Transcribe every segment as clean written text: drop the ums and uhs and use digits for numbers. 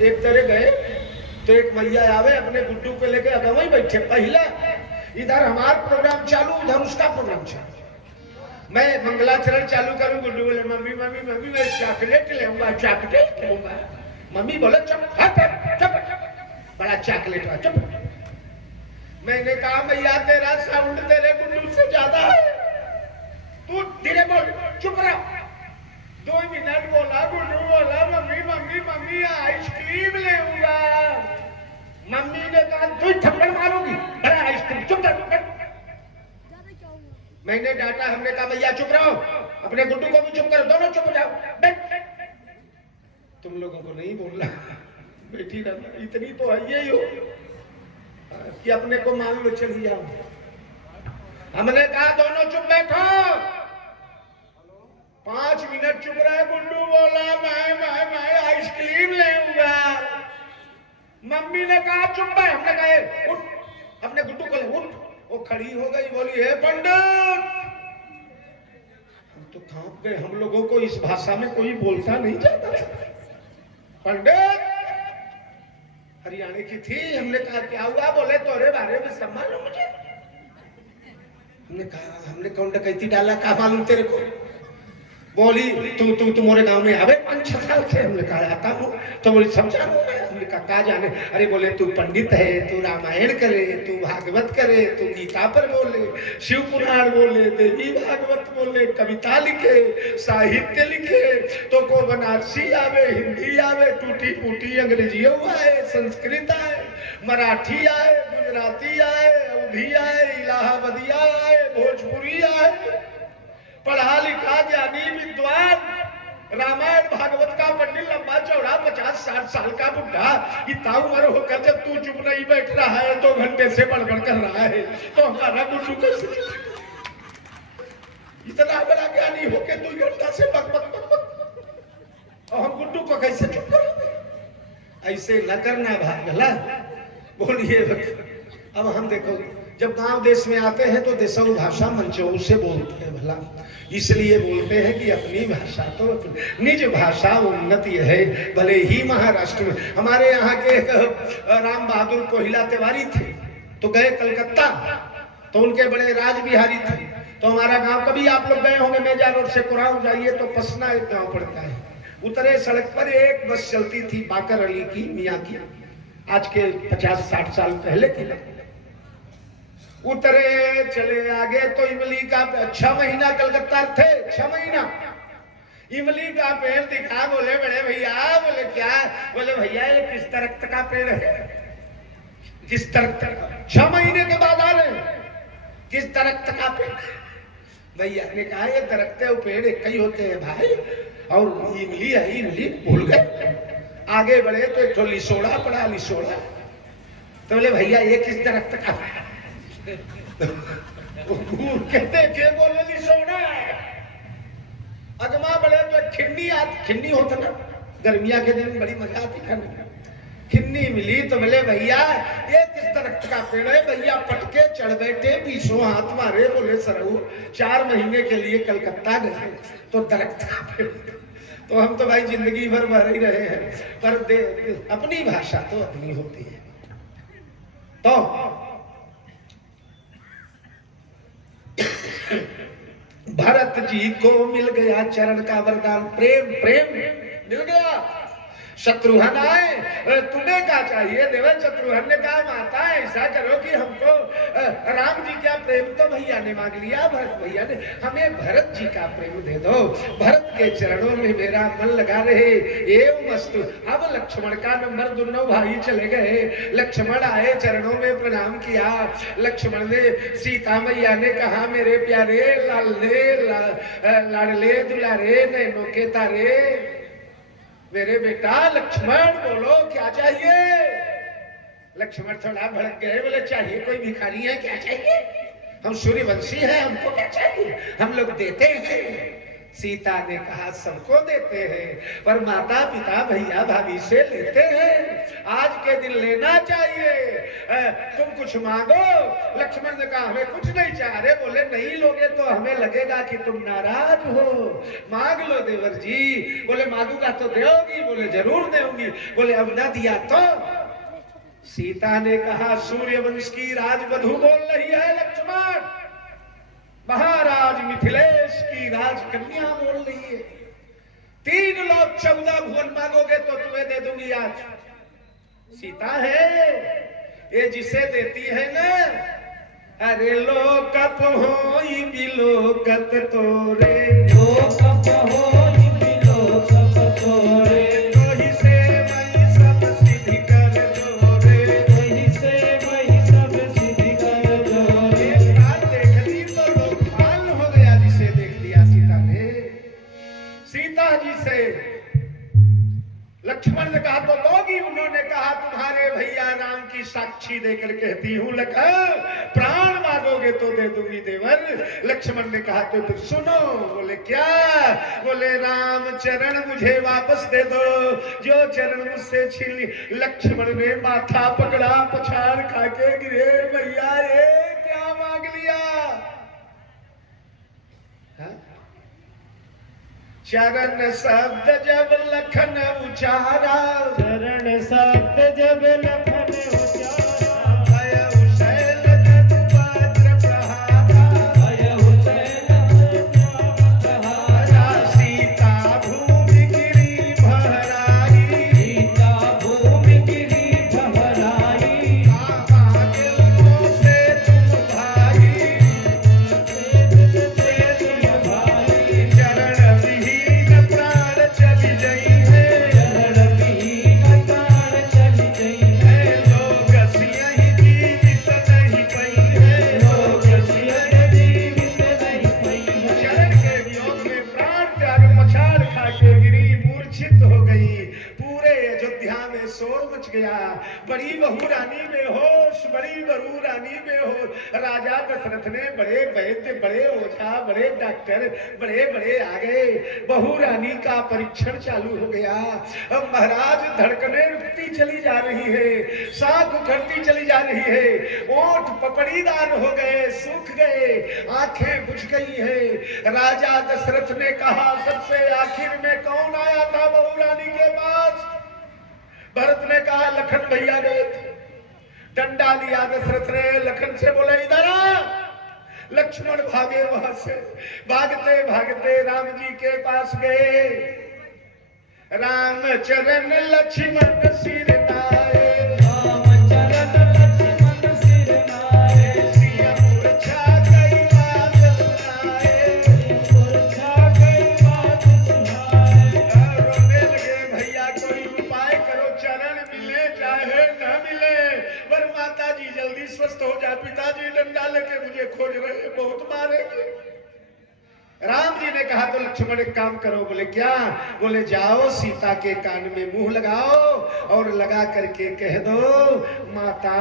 एक तरह गए तो एक भैया आवे अपने गुड्डू पे लेके अगर वही बैठे, पहला इधर हमारा प्रोग्राम चालू, उधर उसका प्रोग्राम चालू। मैं मंगलाचरण चालू करूं, गुड्डू बोले मम्मी मम्मी मम्मी मैं चॉकलेट लेऊंगा, चॉकलेट लेऊंगा। मम्मी बोले चुप चुप, बड़ा चॉकलेट हुआ चुप। मैंने कहा भैया तेरा साउंड तेरे गुड्डू से ज्यादा है, तू धीरे बोल, चुप रहो। 2 मिनट बोला, गुड्डू बोला मम्मी मम्मी मम्मी आइसक्रीम लेऊंगा। मम्मी ने कहा तू थप्पड़ मारोगी, बड़ा आइसक्रीम, चुप रहो। मैंने डांटा, हमने कहा भैया चुप रहो, अपने गुड्डू को भी चुप करो, दोनों चुप हो जाओ। तुम लोगों को नहीं बोलना, बैठी रहना, इतनी तो है ही हो कि अपने को मान लो चली जाओ। हमने कहा दोनों चुप बैठो। 5 मिनट चुप रहे, गुड्डू बोला मैं आइसक्रीम लेऊंगा। मम्मी ने कहा चुप है, हमने कहा उठ, अपने गुड्डू को ले उठ। वो खड़ी हो गई, बोली हे पंडित। हम तो कांप गए, हम लोगों को इस भाषा में कोई बोलता नहीं जाता। पंडित हरियाणा की थी, हमने कहा क्या हुआ? बोले तोरे बारे में सब मालूम मुझे। हमने कहा हमने कौन डकैती डाला, क्या मालूम तेरे को? बोली तू तुम्हारे गांव में आवे 5-6 साल से। हमने कहा आता हूँ। तो बोली समझा, हमने कहा क्या जाने? अरे बोले तू पंडित है, तू रामायण करे, तू भागवत करे, तू गीता पर बोले, शिव पुराण बोले, देवी भागवत बोले, कविता लिखे, साहित्य लिखे, तो को बनारसी आवे, हिंदी आवे, टूटी फूटी अंग्रेजी आए, संस्कृत आए, मराठी आए, गुजराती आए, अवधी आए, इलाहाबादी आए, भोजपुरी आए, पढ़ा लिखा ज्ञानी विद्वान, रामायण भागवत का पंडित, लंबा चौड़ा 50-60 साल का बुढ़ा, इतना उम्र होकर जब तू चुप नहीं बैठ रहा है, 2 घंटे से बड़बड़ कर रहा है, तो हमारा गुड्डू कैसे? इतना बड़ा ज्ञानी होके 2 घंटा से बक बक बक बक, और हम गुड्डू को कैसे चुप करेंगे? ऐसे न करना भागला। बोलिए अब हम देखो, जब गांव देश में आते हैं तो देशों भाषा मंचों से बोलते हैं। भला इसलिए बोलते हैं कि अपनी भाषा तो निज भाषा उन्नति है। भले ही महाराष्ट्र में हमारे यहाँ के राम बहादुर कोहिला तिवारी थे, तो गए कलकत्ता, तो उनके बड़े राज बिहारी थे। तो हमारा गांव, कभी आप लोग गए होंगे मेजा रोड से कुरान जाइए तो पसना एक गांव पड़ता है। उतरे सड़क पर एक बस चलती थी, बाकर अली की, मियाँ की, आज के 50-60 साल पहले की। उतरे चले आगे तो इमली का 6 महीना कलकत्ता थे, 6 महीना इमली का पेड़ दिखा। बोले बड़े भैया, बोले क्या? बोले भैया ये किस दरख्त का पेड़ है? किस दरख्त का? 6 महीने के बाद आ रहे, किस दरख्त का पेड़? भैया ने कहा ये दरख्त पेड़ एक ही होते हैं भाई, और इमली है, इमली भूल गए। आगे बढ़े तो एक लिसोड़ा पड़ा, लिसोड़ा। तो बोले भैया ये किस दरख्त का है? कहते के बोले लिसोड़ा। अगमा बड़े तो खिन्नी होता ना, गर्मिया के दिन बड़ी मजा आती खाने। खिन्नी मिली तो बोले भैया ये किस दरख्त का पेड़ है? भैया पटके चढ़ बैठे, 20 हाथ मारे, बोले सरऊ 4 महीने के लिए कलकत्ता गए तो दरख्त का पेड़। तो हम तो भाई जिंदगी भर भर ही रहे हैं, पर अपनी भाषा तो अपनी होती है। तो भरत जी को मिल गया चरण का वरदान, प्रेम मिल गया। शत्रुघ्न आए, तुम्हें क्या चाहिए? देवर शत्रुघ्न ने कहा माता ऐसा करो कि हमको राम जी का प्रेम तो भैया ने मांग लिया, भरत भैया ने, हमें भरत जी का प्रेम दे दो। भरत के चरणों में मेरा मन लगा रहे, एवं मस्तु। अब लक्ष्मण का नंबर, दोनों भाई चले गए। लक्ष्मण आए, चरणों में प्रणाम किया। लक्ष्मण ने, सीता मैया ने कहा मेरे प्यारे लाडले दुलारे नैनों के तारे, मेरे बेटा लक्ष्मण बोलो क्या चाहिए? लक्ष्मण थोड़ा भड़क गए, बोले चाहिए कोई भिखारी है क्या चाहिए? हम सूर्यवंशी हैं, हमको क्या चाहिए? हम लोग देते हैं। सीता ने कहा सबको देते हैं, पर माता पिता भैया भाभी से लेते हैं। आज के दिन लेना चाहिए। तुम कुछ मांगो, लक्ष्मण ने कहा हमें कुछ नहीं चाह रहे। बोले नहीं लोगे तो हमें लगेगा कि तुम नाराज हो, मांग लो देवर जी। बोले मांगूंगा तो दोगी? बोले जरूर दूंगी। बोले अब न दिया तो? सीता ने कहा सूर्यवंश की राजवधू बोल रही है लक्ष्मण, महाराज मिथिलेश की राजकन्या बोल रही है। 3 लोक 14 भुवन मांगोगे तो तुम्हें दे दूंगी आज। सीता है ये जिसे देती है ना, अरे लोकप हो बिलोकत तोरे, लोकप हो बिलोकत तोरे, वही से वही सब सिद्धि कर जोरे, वही से वही सब सिद्धि कर जोरे। बात देख ली तो लोग माल हो गया जिसे देख लिया सीता ने। सीता जी से लक्ष्मण ने कहा तो दोगी? उन्होंने कहा तुम्हारे भैया राम की साक्षी देकर कहती हूं लखन, प्राण मांगोगे तो दे दूंगी देवर। लक्ष्मण ने कहा तो फिर सुनो। बोले क्या? बोले राम चरण मुझे वापस दे दो, जो चरण मुझसे छीन ली। लक्ष्मण ने माथा पकड़ा, पछाड़ खाके गिरे। भैया ये क्या मांग लिया? चरण शब्द जब लखन उचारा, चरण शब्द जब लखन उचारा, भयउ शैल तत्पत्र प्रहारा, भयउ शैल तत्पत्र प्रहारा, सीता भूमि गिरी भराई, सीता भूमि गिरी भराई, आगे से तुम भाई, से तुम भाई, चरण विहीन प्राण चली गई है, चरण विहीन प्राण चली गई है, लोग सियहि जीवित नहीं पई है, लोग सियहि जीवित नहीं पई है। चरण के वियोग में प्राण त्याग पछाड़ खाके गिरी, मूर्छित हो गई। पूरे अयोध्या में शोर मच गया। बड़ी बहू रानी बेहोश, बड़ी बहू रानी बेहोश। राजा दशरथ ने बड़े वैद्य, बड़े ओझा, बड़े डॉक्टर बड़े बड़े आ गए। बहू रानी का परीक्षण चालू हो गया। अब महाराज धड़कने रुकती चली जा रही है, सांस उखड़ती चली जा रही है, ओठ पपड़ीदार हो गए, सूख गए, आंखें बुझ गई है। राजा दशरथ ने कहा सबसे आखिर में कौन आया था बहू रानी के पास? भरत ने कहा लखन भैया गए थे। डंडा लिया दशरथ ने, लखन से बोला इधर आ। लक्ष्मण भागे वहां से, भागते भागते राम जी के पास गए। राम चरण लक्ष्मण सिर नाए, राम चरण लक्ष्मण सिर नाए, सिया मूर्छा कई बात सुनाए, मूर्छा कई बात सुनाए। रोने लगे भैया कोई उपाय करो, चरण मिले चाहे न मिले, पर माता जी जल्दी स्वस्थ हो जाए। पिताजी डंडा लेके मुझे खोज रहे, बहुत मारेंगे। राम जी ने कहा तो लक्ष्मण एक काम करो। बोले क्या? बोले जाओ सीता के कान में मुंह लगाओ और लगा करके कह दो माता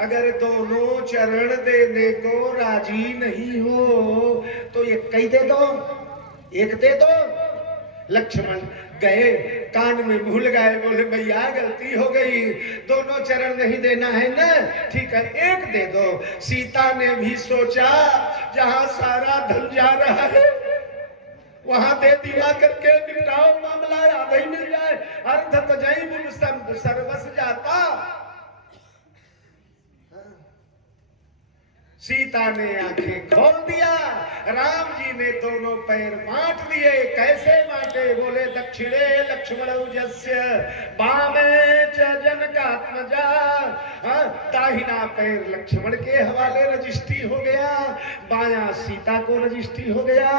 अगर दोनों चरण देने को राजी नहीं हो तो एक कई दे दो, एक दे दो। लक्ष्मण गए, कान में मुंह लगाए, बोले भैया गलती हो गई, दोनों चरण नहीं देना है ना, ठीक है एक दे दो। सीता ने भी सोचा जहां सारा धन जा रहा है वहां दे दिया करके निपटाओ मामला, याद ही मिल जाए। अर्थ तजई बुन सर्वस जाता। सीता ने आंखें खोल दिया। राम जी ने दोनों पैर बांट दिए। कैसे बांटे? बोले दक्षिणे लक्ष्मण उजस्य बामे च जनकात्मजा। दाहिना पैर लक्ष्मण के हवाले रजिस्ट्री हो गया, बाया सीता को रजिस्ट्री हो गया।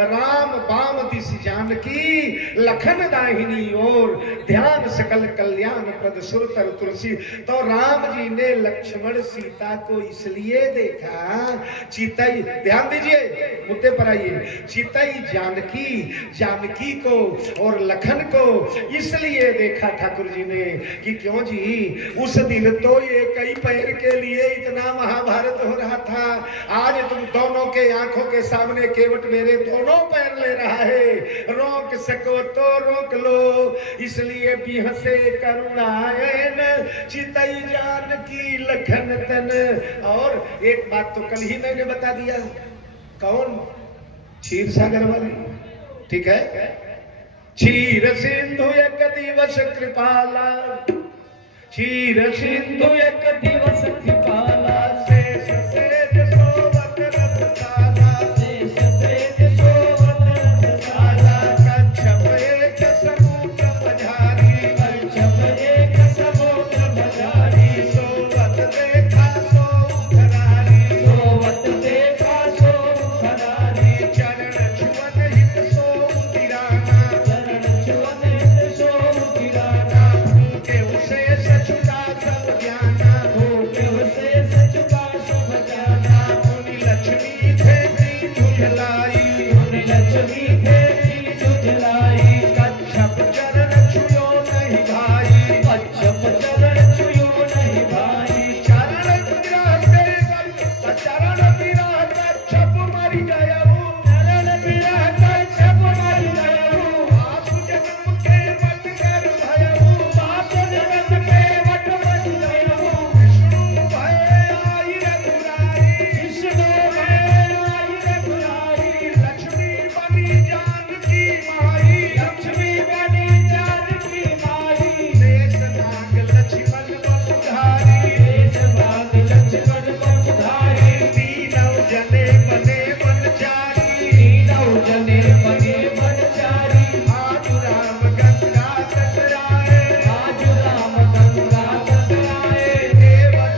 राम बाम दिस जानकी, लखन दाहिनी ओर, ध्यान सकल कल्याण प्रद सुर तर तुलसी। तो राम जी ने लक्ष्मण सीता को इसलिए दे देखा चितई, ध्यान दीजिए मुद्दे पर आइए, चितई जानकी, जानकी को और लखन को इसलिए देखा ठाकुर जी ने कि क्यों जी उस दिन तो ये कई पैर के लिए इतना महाभारत हो रहा था, आज तुम दोनों के आंखों के सामने केवट मेरे दोनों पैर ले रहा है, रोक सको तो रोक लो, इसलिए भी हंसे करुणायन चितई जानकी लखन तन। और एक बात तो कल ही मैंने बता दिया, कौन? क्षीर सागर वाली, ठीक है। क्षीर सिंधु एक दिवस कृपाला, क्षीर सिंधु एक दिवस कृपाला, शेष सेज सोवत रसशाला, शेष सेज सोवत रसशाला, कच्छप एक समुद्र मझारी, कच्छप एक समुद्र मझारी, सोवत देखा सो खरारी, सोवत देखा सो खरारी, चरण छुअत हित सो तिराना, चरण छुअत हित सो तिराना, भूखे उसे सचुका सब ज्ञाना, भूखे उसे सचुका सब ज्ञाना, मुनि लक्ष्मी थे झुझलाई, मुनि लक्ष्मी थे झुझलाई, कच्छप चरण छुयो नहीं भाई, कच्छप चरण छुयो नहीं भाई, चरण विरहते चरण विरह कच्छप मरि गयऊ, चरण विरह कच्छप मरि गयऊ, आसु जन्म के वट कर भयऊ, आसु जन्म के वट बन गयऊ, विष्णु भय आई रघुराई, विष्णु भय आई रघुराई, लक्ष्मी बनी जानकी माई, लक्ष्मी बनी जानकी माई, शेष नाग लक्ष्मण बंधारी, शेष नाग लक्ष्मण बंधारी, तीनों जने बने बनचारी, तीनों जने बने बनचारी, आज राम गंगा तट आए, आज राम गंगा तट आए, केवट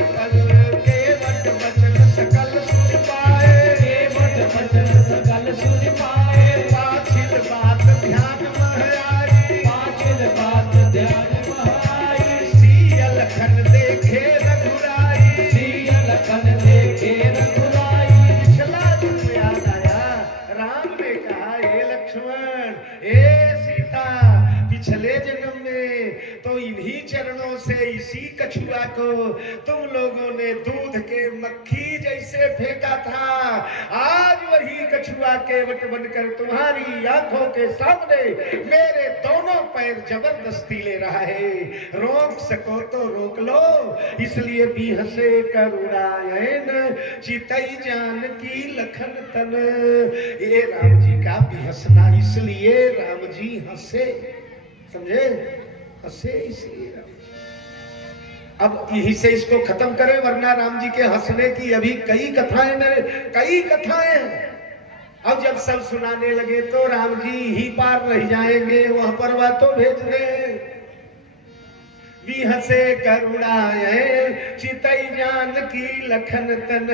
वचन सकल सुन पाए, केवट वचन सकल सुन पाए, पाछिल बात ध्यान महराई, पाछिल बात ध्यान महराई, सिया लखन देखे रघुराई, सिया लखन देखे रघुराई, पिछला जन्म याद आया, राम ने कहा हे लक्ष्मण, हे सीता, पिछले जन्म में तो इन्हीं चरणों से इसी कछुआ को तुम लोगों ने दूध के मक्खी जैसे फेंका था, आज वही कछुआ केवट बनकर तुम्हारी आंखों के सामने मेरे दोनों पैर जबरदस्ती ले रहा है, रोक सको तो रोक लो, इसलिए भी हंसे करुणायन चितई जानकी लखन तन। ये राम जी का भी हंसना इसलिए राम जी हंसे, समझे, हंसे इसलिए राम जी। अब यही से इसको खत्म करें, वरना राम जी के हंसने की अभी कई कथाएं हैं। अब जब सब सुनाने लगे तो राम जी ही पार रह जाएंगे, वहां पर वह तो भेज दे। भी हंसे करुणाए चितई जानकी लखन तन,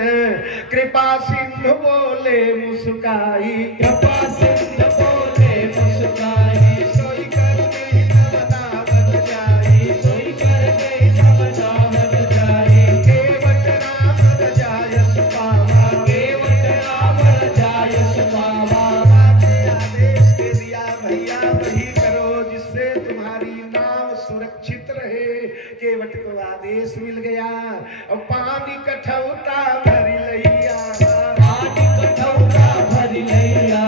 कृपा सिंधु बोले मुस्काई, कृपा सिंधु बोले मुस्काई, सोई कर गई नवना बन जाई, सोई कर गई नवना बन जाई, केवट राम रजाय सुपावा, केवट राम रजाय सुपावा, आदेश दे दिया भैया वही करो जिससे तुम्हारी नाव सुरक्षित रहे, केवट को आदेश मिल गया, और पानी कठौता भरी लैया, पानी कठौता भरी लैया,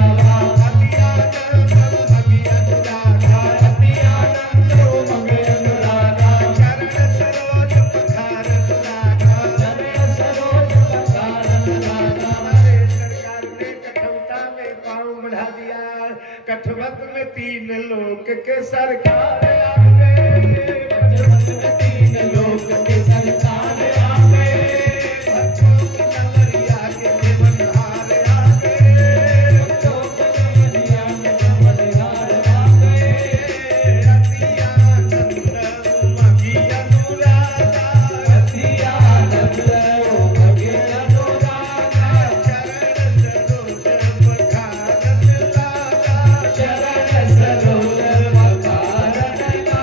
अति आनंद भगी अनुरागा, अति आनंद भगी अनुरागा, चरण सरोज पखार अनुरागा, चरण सरोज पखार अनुरागा, हमारे सरकार ने कठौता में पांव बढ़ा दिया, कठवत में 3 लोक के सरकार आ गए, तीन लोक के सरकार आ गए, बच्चों की नगरिया के देवनहार आ गए, बच्चों की नगरिया के देवनहार आ गए, अति आनंद भगी अनुरागा, अति आनंद भगी अनुरागा, चरण सरोज पखारन लागा, चरण सरोज पखारन लागा,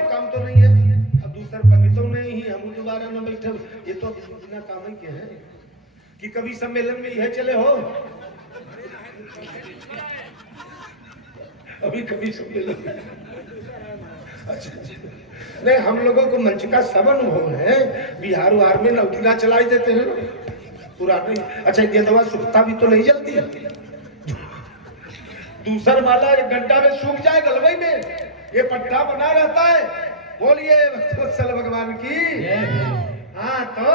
अब काम तो नहीं है, अब दूसरा पंडितों ने ही हम दोबारा न बैठे, ये तो बिना काम ही के हैं कि कभी सम्मेलन में यह चले हो, अभी कभी सम्मेलन में। अच्छा नहीं, हम लोगों को मंच का सब अनुभव है, बिहार उहार में नौकिला चलाई देते हैं पुराने। अच्छा ये दवा सूखता भी तो नहीं जलती है, दूसर वाला एक घंटा में सूख जाए गलवई में, ये पट्टा बना रहता है। बोलिए वत्सल भगवान की। हाँ तो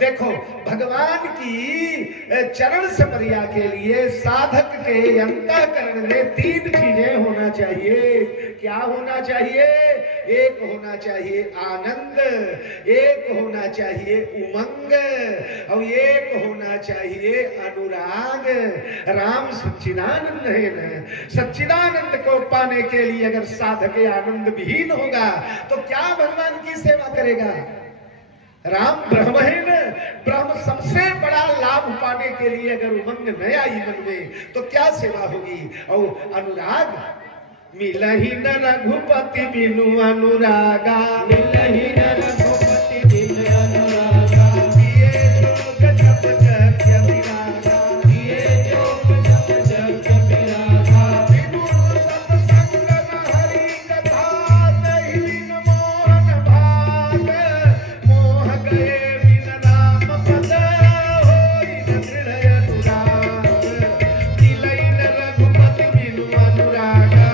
देखो भगवान की चरण स्पर्या के लिए साधक के अंतःकरण में तीन चीजें होना चाहिए। क्या होना चाहिए? एक होना चाहिए आनंद, एक होना चाहिए उमंग, और एक होना चाहिए अनुराग। राम सच्चिदानंद है न, सच्चिदानंद को पाने के लिए अगर साधक आनंद विहीन होगा तो क्या भगवान की सेवा करेगा? राम ब्रह्म है न, ब्रह्म सबसे बड़ा लाभ पाने के लिए अगर उमंग न आई मन में तो क्या सेवा होगी? और अनुराग, मिलहि न रघुपति बिनु अनुरागा, मिलहि न रघुपति बिनु अनुरागा, किए जोग जप जप विरागा, किए जोग जप जप विरागा, बिनु सत्संग न हरि कथा, नहीं बिनु मोहन भाग, मोह गए बिन राम पद, होई न दृढ़ अनुराग, मिलहि न रघुपति बिनु अनुरागा,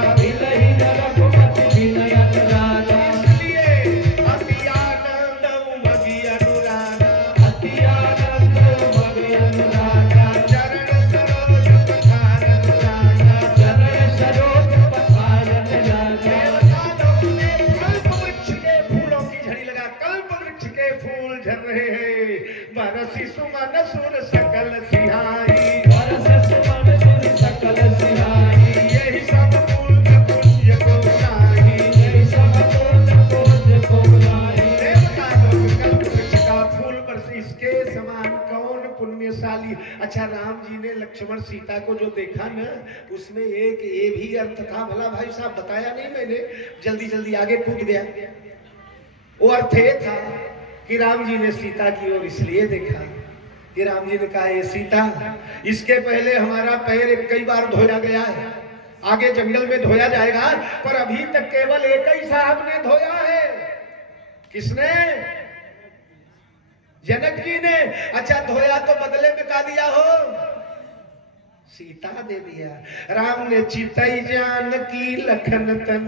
बरसी सुमन सुर सकल सिहाई, बरसी सुमन सुर सकल सिहाई, यही सब पुण्य पुण्य को गाई, यही सब पुण्य पुण्य को गाई। देवता लोग कल्प वृक्ष का फूल बरसे, इसके समान कौन पुण्यशाली। अच्छा राम जी ने लक्ष्मण सीता को जो देखा न, उसमें एक ये भी अर्थ था, भला भाई साहब बताया नहीं मैंने, जल्दी जल्दी आगे कूद गया। वो अर्थ ये था कि राम जी ने सीता की ओर इसलिए देखा कि राम जी ने कहा ये सीता, इसके पहले हमारा पैर कई बार धोया गया है, आगे जंगल में धोया जाएगा, पर अभी तक केवल एक ही साहब ने धोया है। किसने? जनक जी ने। अच्छा धोया तो बदले में का दिया हो? सीता दे दिया। राम ने चितई जान की लखन तन,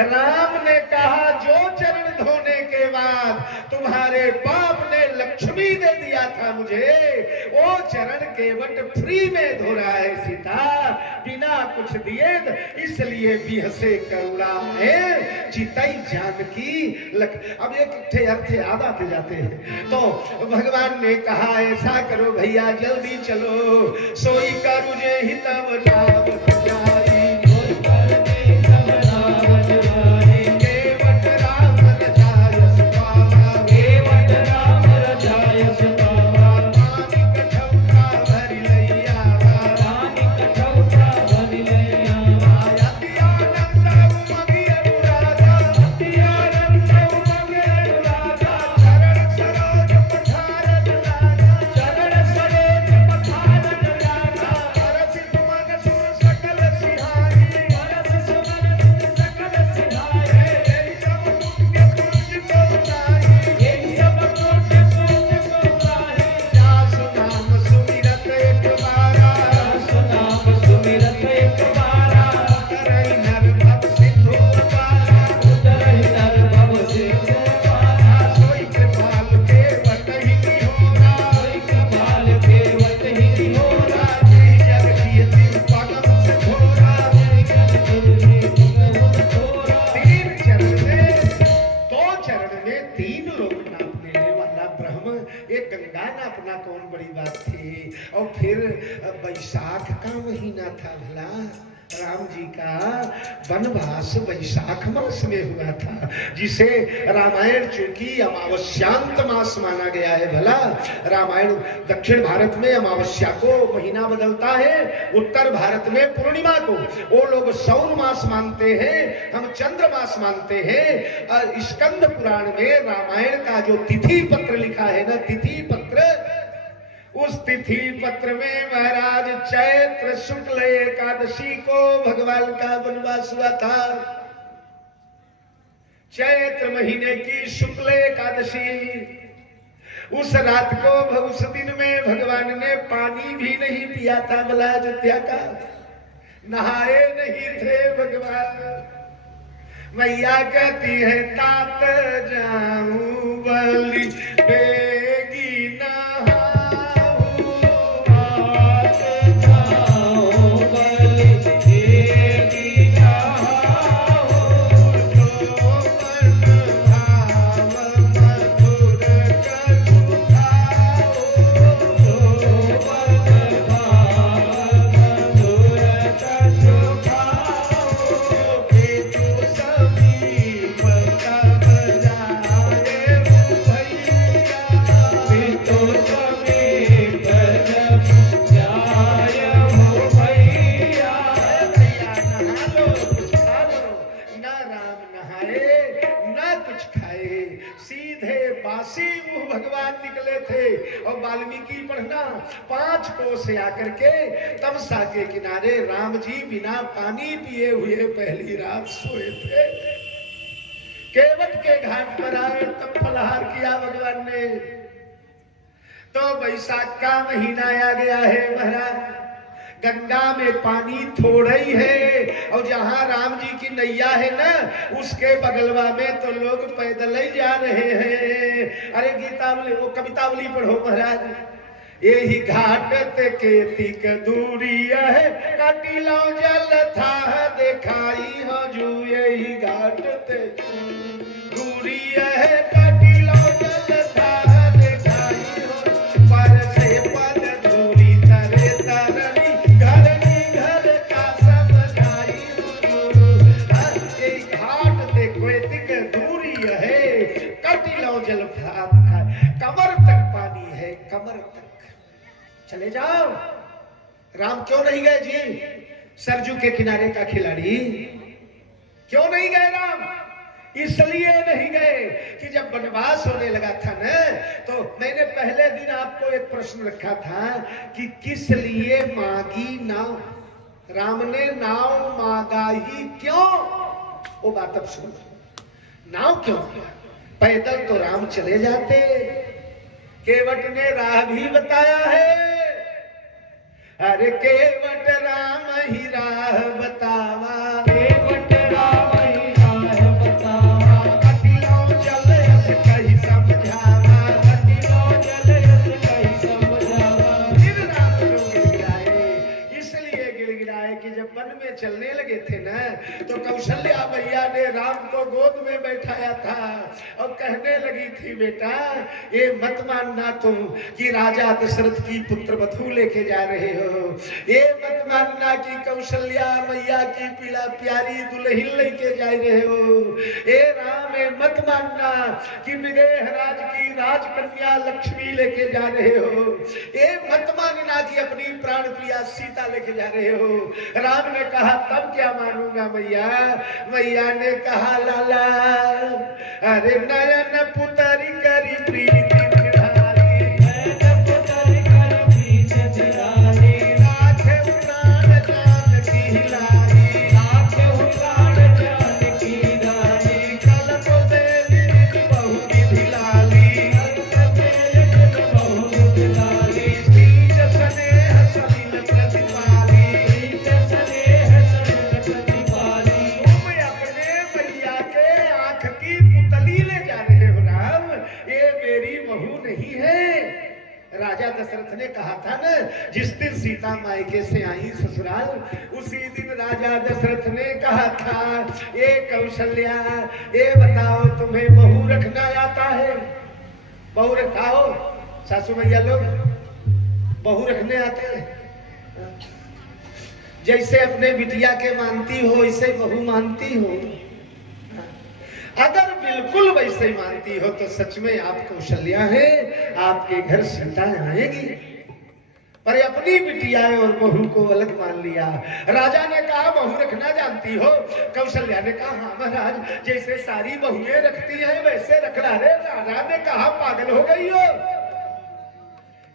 राम ने कहा जो चरण धोने के बाद तुम्हारे बाप ने लक्ष्मी दे दिया था मुझे, वो चरण केवट फ्री में धो रहा है सीता, बिना कुछ दिए, इसलिए बिहसे करुणा है चितई जान की लख। अब एक अर्थ याद आते जाते हैं, तो भगवान ने कहा ऐसा करो भैया जल्दी चलो, सोई करू जे हितव लाभ जाई, सोई करू जे हितव लाभ जाई, केवट राम रजायस पावा, केवट राम रजायस पावा, मानिक ठौका भरि लैया, मानिक ठौका भरि लैया, अति आनंद उमंग अनुरागा, अति आनंद उमंग अनुरागा, चरण सरोज पठारन लागा, चरण सरोज पठारन लागा, बरसी सुमन सुर सकल सिहाई, बरसी सुमन सुर सकल सिहाई, यही सब पुण्य पुण्य को गाई, यही सब पुण्य पुण्य को गाई, जास नाम सुमिरत एक बारा, जास नाम सुमिरत एक बारा, उतरहि नर भव सिंधु पारा, उतरहि नर भव सिंधु पारा, सोई कृपाल केवट ही होरा, सोई कृपाल केवट ही होरा, जय जग कीर्ति पगम से थोरा, जय जग कीर्ति पगम से थोरा। तीन चरण में, दो चरण में तीन लोग नाप लेने वाला ब्रह्म, एक गंगा नापना कौन बड़ी बात थी। और फिर वैशाख का महीना था भला, राम जी का वनवास वैशाख मास में हुआ था, जिसे रामायण चूंकि अमावस्यांत मास माना गया है। भला रामायण दक्षिण भारत में अमावस्या को महीना बदलता है, उत्तर भारत में पूर्णिमा को। वो लोग सौन मास मानते हैं, हम चंद्र मास मानते हैं। स्कंद पुराण में रामायण का जो तिथि पत्र लिखा है ना, तिथि पत्र, उस तिथि पत्र में महाराज चैत्र शुक्ल एकादशी को भगवान का वनवास हुआ था। चैत्र महीने की शुक्ल एकादशी, उस रात को उस दिन में भगवान ने पानी भी नहीं पिया था भला, अयोध्या का नहाए नहीं थे भगवान। मैया कहती है तात जाऊं बलि बेगी नहा, भगवान निकले थे। और वाल्मीकि पढ़ना 5 कोस से आकर के तमसा के किनारे राम जी बिना पानी पिए हुए पहली रात सोए थे। केवट के घाट पर आए, तब फलहार किया भगवान ने। तो वैशाख का महीना आ गया है महाराज, गंगा में पानी थोड़ा ही है, और जहां राम जी की नैया है ना, उसके बगलवा में तो लोग पैदल ही जा रहे हैं। अरे गीतावली, वो कवितावली पढ़ो महाराज। यही घाट ते केतिक दूरी है, काटिलो जल था देखाई हजू। यही घाट ते दूरी है, काटिलो जल था देखाई हो। पर से पद दूरी तरे तरनी, घरनी घर का समझाई हो। यही घाट ते केतिक दूरी है, काटिलो जल था देखाई। कमर तक पानी है, कमर तक। चले जाओ। राम क्यों नहीं गए जी? सरजू के किनारे का खिलाड़ी क्यों नहीं गए राम? इसलिए नहीं गए कि जब वनवास होने लगा था ना, तो मैंने पहले दिन आपको एक प्रश्न रखा था कि किस लिए मांगी नाव? राम ने नाव मांगा ही क्यों? वो बात अब सुनो। नाव क्यों? पैदल तो राम चले जाते। केवट ने राह भी बताया है। अरे केवट राम ही राह बतावा, केवट राम ही राह बतावा। कटिलो जल यस कही समझावा, कटिलो जल यस कही समझावा। फिर राम लोग गिड़गिड़ाए, इसलिए गिड़गिड़ाए कि जब वन में चलने लगे थे ना, तो कौशल्या मैया ने राम को गोद में बैठाया था और कहने लगी थी, बेटा ये मत मानना तुम कि राजा दशरथ की पुत्र वधू लेके जा रहे हो। ये मत मानना कि कौशल्या मैया की पीला प्यारी दुल्हन लेके जा रहे हो। ये राम ये मत मानना कि विदेह राज की राजकन्या लक्ष्मी लेके जा रहे हो। ये मत मानना कि अपनी प्राण प्रिया सीता लेके जा रहे हो। राम ने कहा तब क्या मानूंगा मैया? मैया ने कहा लाला, अरे नयन पुतरी करी प्रीति निधारी, नयन पुतरी करी प्रीति निधारी। राखे प्राण जान की लारी, राखे प्राण जान की लारी। कल तो देली बहु विधि लाली, कल तो देली बहु विधि लाली। सीज स्नेह सलिल प्रतिपाली, सीज स्नेह सलिल प्रतिपाली। तुम अपने मैया के आंख की पुतली ले जा रहे हो राम, ये मेरी बहू नहीं है। राजा दशरथ ने कहा था ना, जिस दिन सीता मायके से आई ससुराल, उसी दिन राजा दशरथ ने कहा था, ये कौशल्या ये बताओ तुम्हें बहू रखना आता है? बहू रखाओ सासू मैया लोग, बहू रखने आते हैं। जैसे अपने बिटिया के मानती हो वैसे बहू मानती हो। अगर बिल्कुल वैसे ही मानती हो तो सच में आप कौशल्या है, आपके घर सीता आएगी। पर अपनी बिटिया और बहू को अलग मान लिया। राजा ने कहा बहू रखना जानती हो? कौशल्या ने कहा हाँ महाराज, जैसे सारी बहुएं रखती हैं वैसे रखना रे। राजा ने कहा पागल हो गई हो,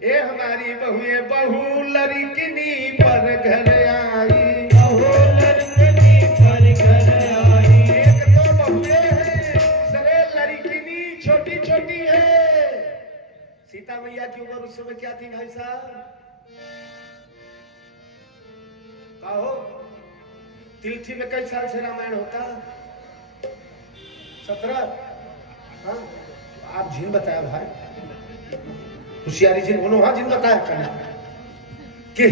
ये हमारी बहुएं बहू लड़किनी पर घर आई, बहू लड़किनी पर घर आई। एक तो बहुएं हैं सरे लड़किनी छोटी छोटी है। सीता मैया की उम्र उस समय क्या थी भाई साहब? कहो तिलथी में कई साल से रामायण होता? 17। हाँ आप जिन बताया भाई, होशियारी जिन बोलो। हाँ जिन बताया करना कि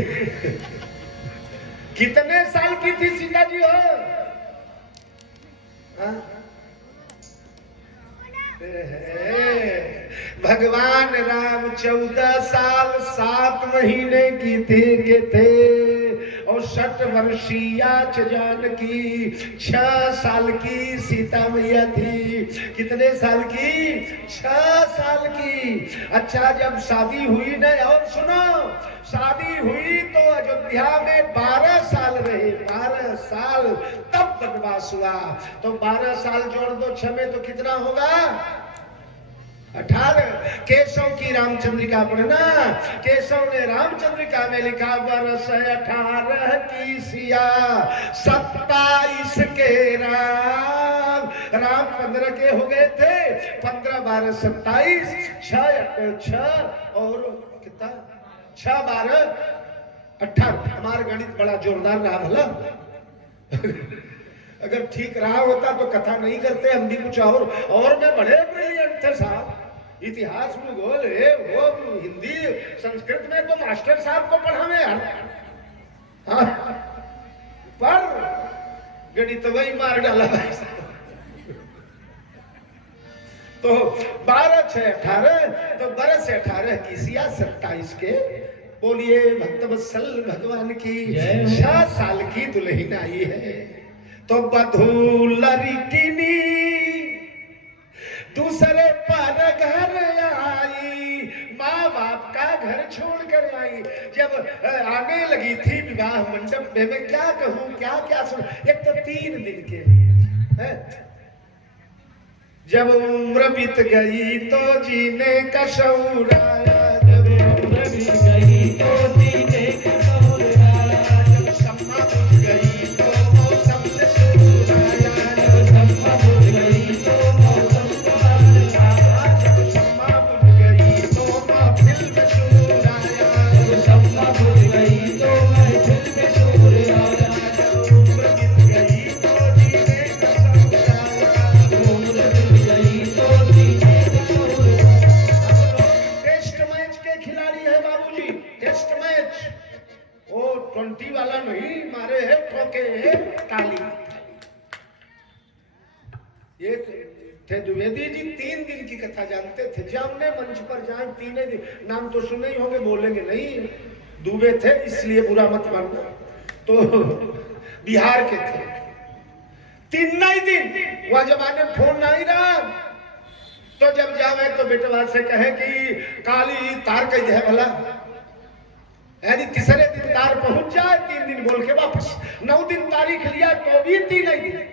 कितने साल की थी सीता जी हो? हाँ? भगवान राम 14 साल 7 महीने की थे और 60 वर्षीय जानकी 6 साल की सीता मैया थी। कितने साल की? 6 साल की। अच्छा जब शादी हुई न, और सुनो, शादी हुई तो अयोध्या में 12 साल रहे, 12 साल, तब वनवास हुआ। तो 12 साल जोड़ दो 6 में तो कितना होगा? 18। केशव की रामचंद्रिका पढ़ना, केशव ने रामचंद्रिका में लिखा वर्ष 18 की सिया 27 के राम। राम 15 के हो गए थे, 15 12 27, 6 और कितना? 6 12 18। हमारा गणित बड़ा जोरदार रहा भला। अगर ठीक रहा होता तो कथा नहीं करते, हम भी कुछ और में बड़े ब्रिलियंट थे साहब। इतिहास भूगोल है वो हिंदी संस्कृत में तो मास्टर साहब को पढ़ावे यार। हाँ पर गणित वही मार डाला भाई साहब। तो 12 6 18, तो 12 से 18 की सिया 27 के। बोलिए भक्तवत्सल भगवान की 6 साल की दुल्हन आई है। तो बधू लड़किनी दूसरे पर घर आई, माँ बाप का घर छोड़कर आई। जब आने लगी थी विवाह मंडप में, मैं क्या कहूँ क्या क्या सुन। एक तो 3 दिन के लिए है? जब उम्र बीत गई तो जीने का शौर आया, जब उम्र बीत गई तो जीने का शौर आया, जब सम्मा बुझ गई तो मौसम में शोर आया, जब सम्मा बुझ गई तो मौसम में आया, जब सम्मा बुझ गई तो महफिल में शोर आया, जब सम्मा बुझ गई तो महफिल में शोर आया, जब उम्र बीत गई तो जीने का शौर आया, उम्र बीत गई तो जीने का शौर आया। टेस्ट मैच के खिलाड़ी है बाबूजी, टेस्ट मैच। वो 20 वाला नहीं मारे है, ठोके है ताली। ये थे द्विवेदी जी 3 दिन की कथा जानते थे। जब हमने मंच पर जाए 3 दिन, नाम तो सुने ही होंगे, बोलेंगे नहीं, दुबे थे इसलिए बुरा मत मानना। तो बिहार के थे। 3 नहीं दिन, वह जमाने फोन नहीं रहा। तो जब जावे तो बेटवा से कहे कि काली तार कही है भला, यानी तीसरे दिन तार पहुंच जाए, 3 दिन बोल के वापस। 9 दिन तारीख लिया तो भी 3 ही दिन।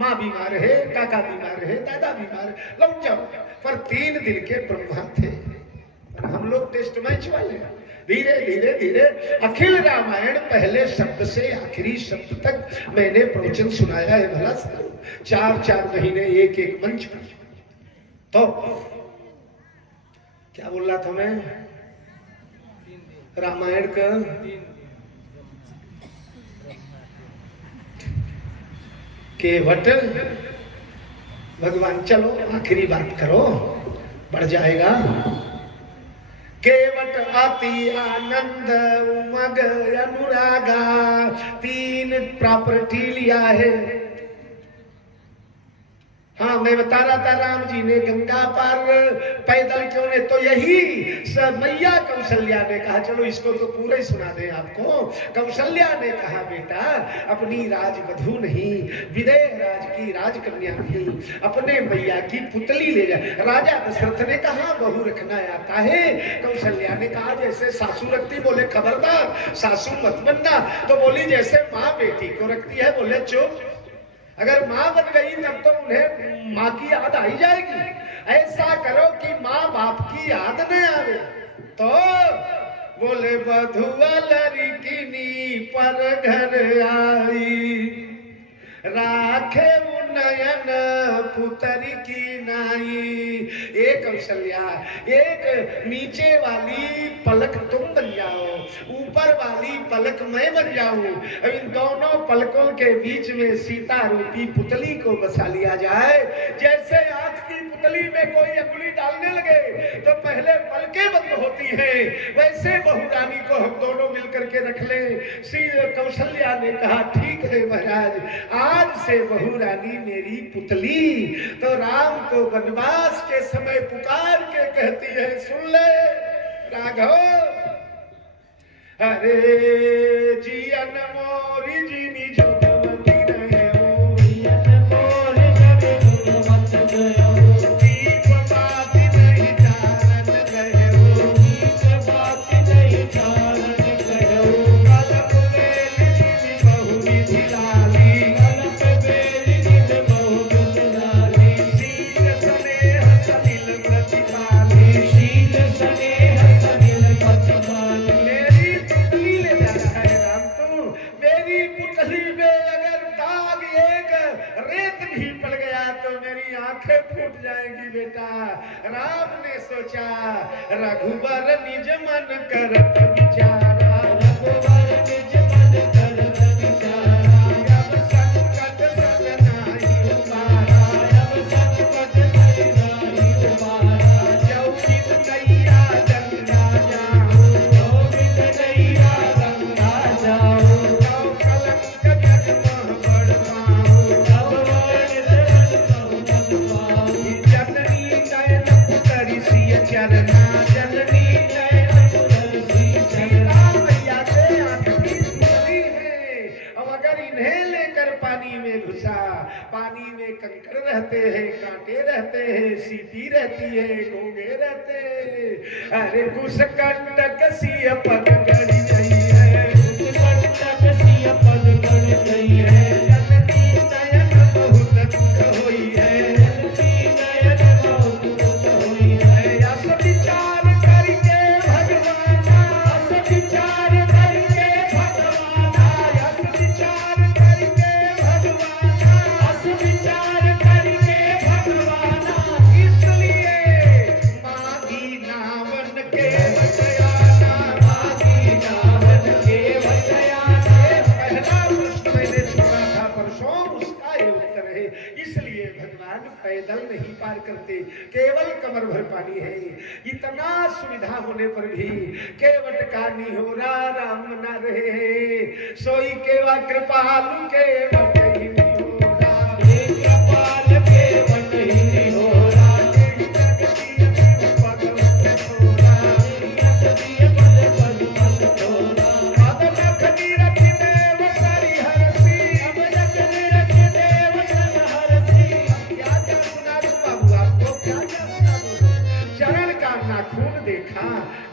माँ बीमार है, काका बीमार है, दादा बीमार है, लग जाओ। पर 3 दिन के ब्रह्मा थे। हम लोग टेस्ट मैच वाले हैं। धीरे धीरे धीरे अखिल रामायण पहले शब्द से आखिरी शब्द तक मैंने प्रवचन सुनाया है भला। 4 महीने एक मंच पर। तो क्या बोल रहा था मैं? रामायण का केवट भगवान, चलो आखिरी बात करो, बढ़ जाएगा। केवट अति आनंद उमग अनुरागा, 3 प्रॉपर्टी लिया है। हाँ मैं बता रहा था, राम जी ने गंगा पार पैदल क्यों ने, तो यही सब मैया कौशल्या ने कहा, चलो इसको तो पूरा ही सुना दें आपको। कौशल्या ने कहा, बेटा अपनी राजवधू नहीं, विदेह राज की राजकन्या नहीं, अपने मैया की पुतली ले जा। राजा दशरथ ने कहा, बहू रखना आता है? कौशल्या ने कहा, जैसे सासू रखती। बोले खबरदार सासू मत बनना। तो बोली जैसे माँ बेटी को रखती है। बोले चुप, अगर माँ बन गई तब तो उन्हें माँ की याद आई जाएगी। ऐसा करो कि माँ बाप की याद न आवे। तो बोले बधुआ लड़किनी पर घर आई, राखे नयन पुतरी की नाई। एक कौशल्या, एक नीचे वाली पलक तुम बन जाओ, ऊपर वाली पलक मैं बन जाऊं। अब इन दोनों पलकों के बीच में सीता रूपी पुतली को बसा लिया जाए। जैसे आंख की पुतली में कोई अंगुली डालने लगे तो पहले पलकें बंद होती हैं, वैसे बहू रानी को हम दोनों मिलकर के रख ले। श्री कौशल्या ने कहा, ठीक है महाराज, आज से बहू रानी मेरी पुतली। तो राम को वनवास के समय पुकार के कहती है, सुन ले राघव, अरे जियन मोरी जीनी जोगवती रहे हो, जियन मोरी जोगवती रहे हो, दीप बाती नहीं चारन रहे हो, दीप बाती नहीं चारन रहे हो, कलप बेली जीनी बहु विधि लाली, कलप बेली जीनी बहु विधि लाली, शील स्नेह सलिल प्रतिपाली, शील स्नेह सलिल प्रतिपाली। मेरी पुतली ले जा रहा है राम तू, मेरी पुतली में अगर दाग एक रेत भी पड़ गया तो मेरी आंखें फूट जाएंगी बेटा। राम ने सोचा, रघुवर निज मन करत विचारा, रघुवर निज मन करत विचारा, अब संकट सब नाही उबारा, अब संकट सब नाही उबारा। जो बिन नैया गंगा जाऊं, जो बिन नैया गंगा जाऊं, जो कलंक जग मोह बड़ पाऊं, तब वर्णित मन बहु पाऊं। जननी नयन पुतरि सिय चरना, जननी नयन पुतरि सिय चरना। मैया के आंख की पुतली है। अब अगर इन्हें लेकर पानी में घुसा, पानी में कंकड़ रहते हैं, कांटे रहते हैं, सीटी रहती है, घोंगे रहते हैं। अरे कुशकंटक सिय पद गड़ी गई है, कुशकंटक सिय पद गड़ी गई है। जननी नयन बहुत दुख होई है, जननी नयन बहुत दुख होई है। अस विचार करके भगवाना, अस विचार करके भगवाना, अस विचार करके भगवाना, अस विचार करके भगवाना। इसलिए मागी नावन के बचयाना, मागी नावन के बचयाना। पहला प्रश्न मैंने छोड़ा था परसों, उसका ये उत्तर है। इसलिए भगवान पैदल नहीं पार करते, केवल कमर भर पानी है। इतना सुविधा होने पर भी केवट का निहोरा राम ना रहे। सोई केवा कृपालु केवट ही निहोरा, हे कृपाल केवट ही निहोरा। तेरी जगती पद पद छोरा, तेरी जगती पद पद छोरा। अब लखनी रखी देव सरि हरसी, अब लखनी रखी देव सरि हरसी। क्या क्या सुना दूं बाबू आपको, क्या क्या सुना दूं? चरण का नाखून देखा,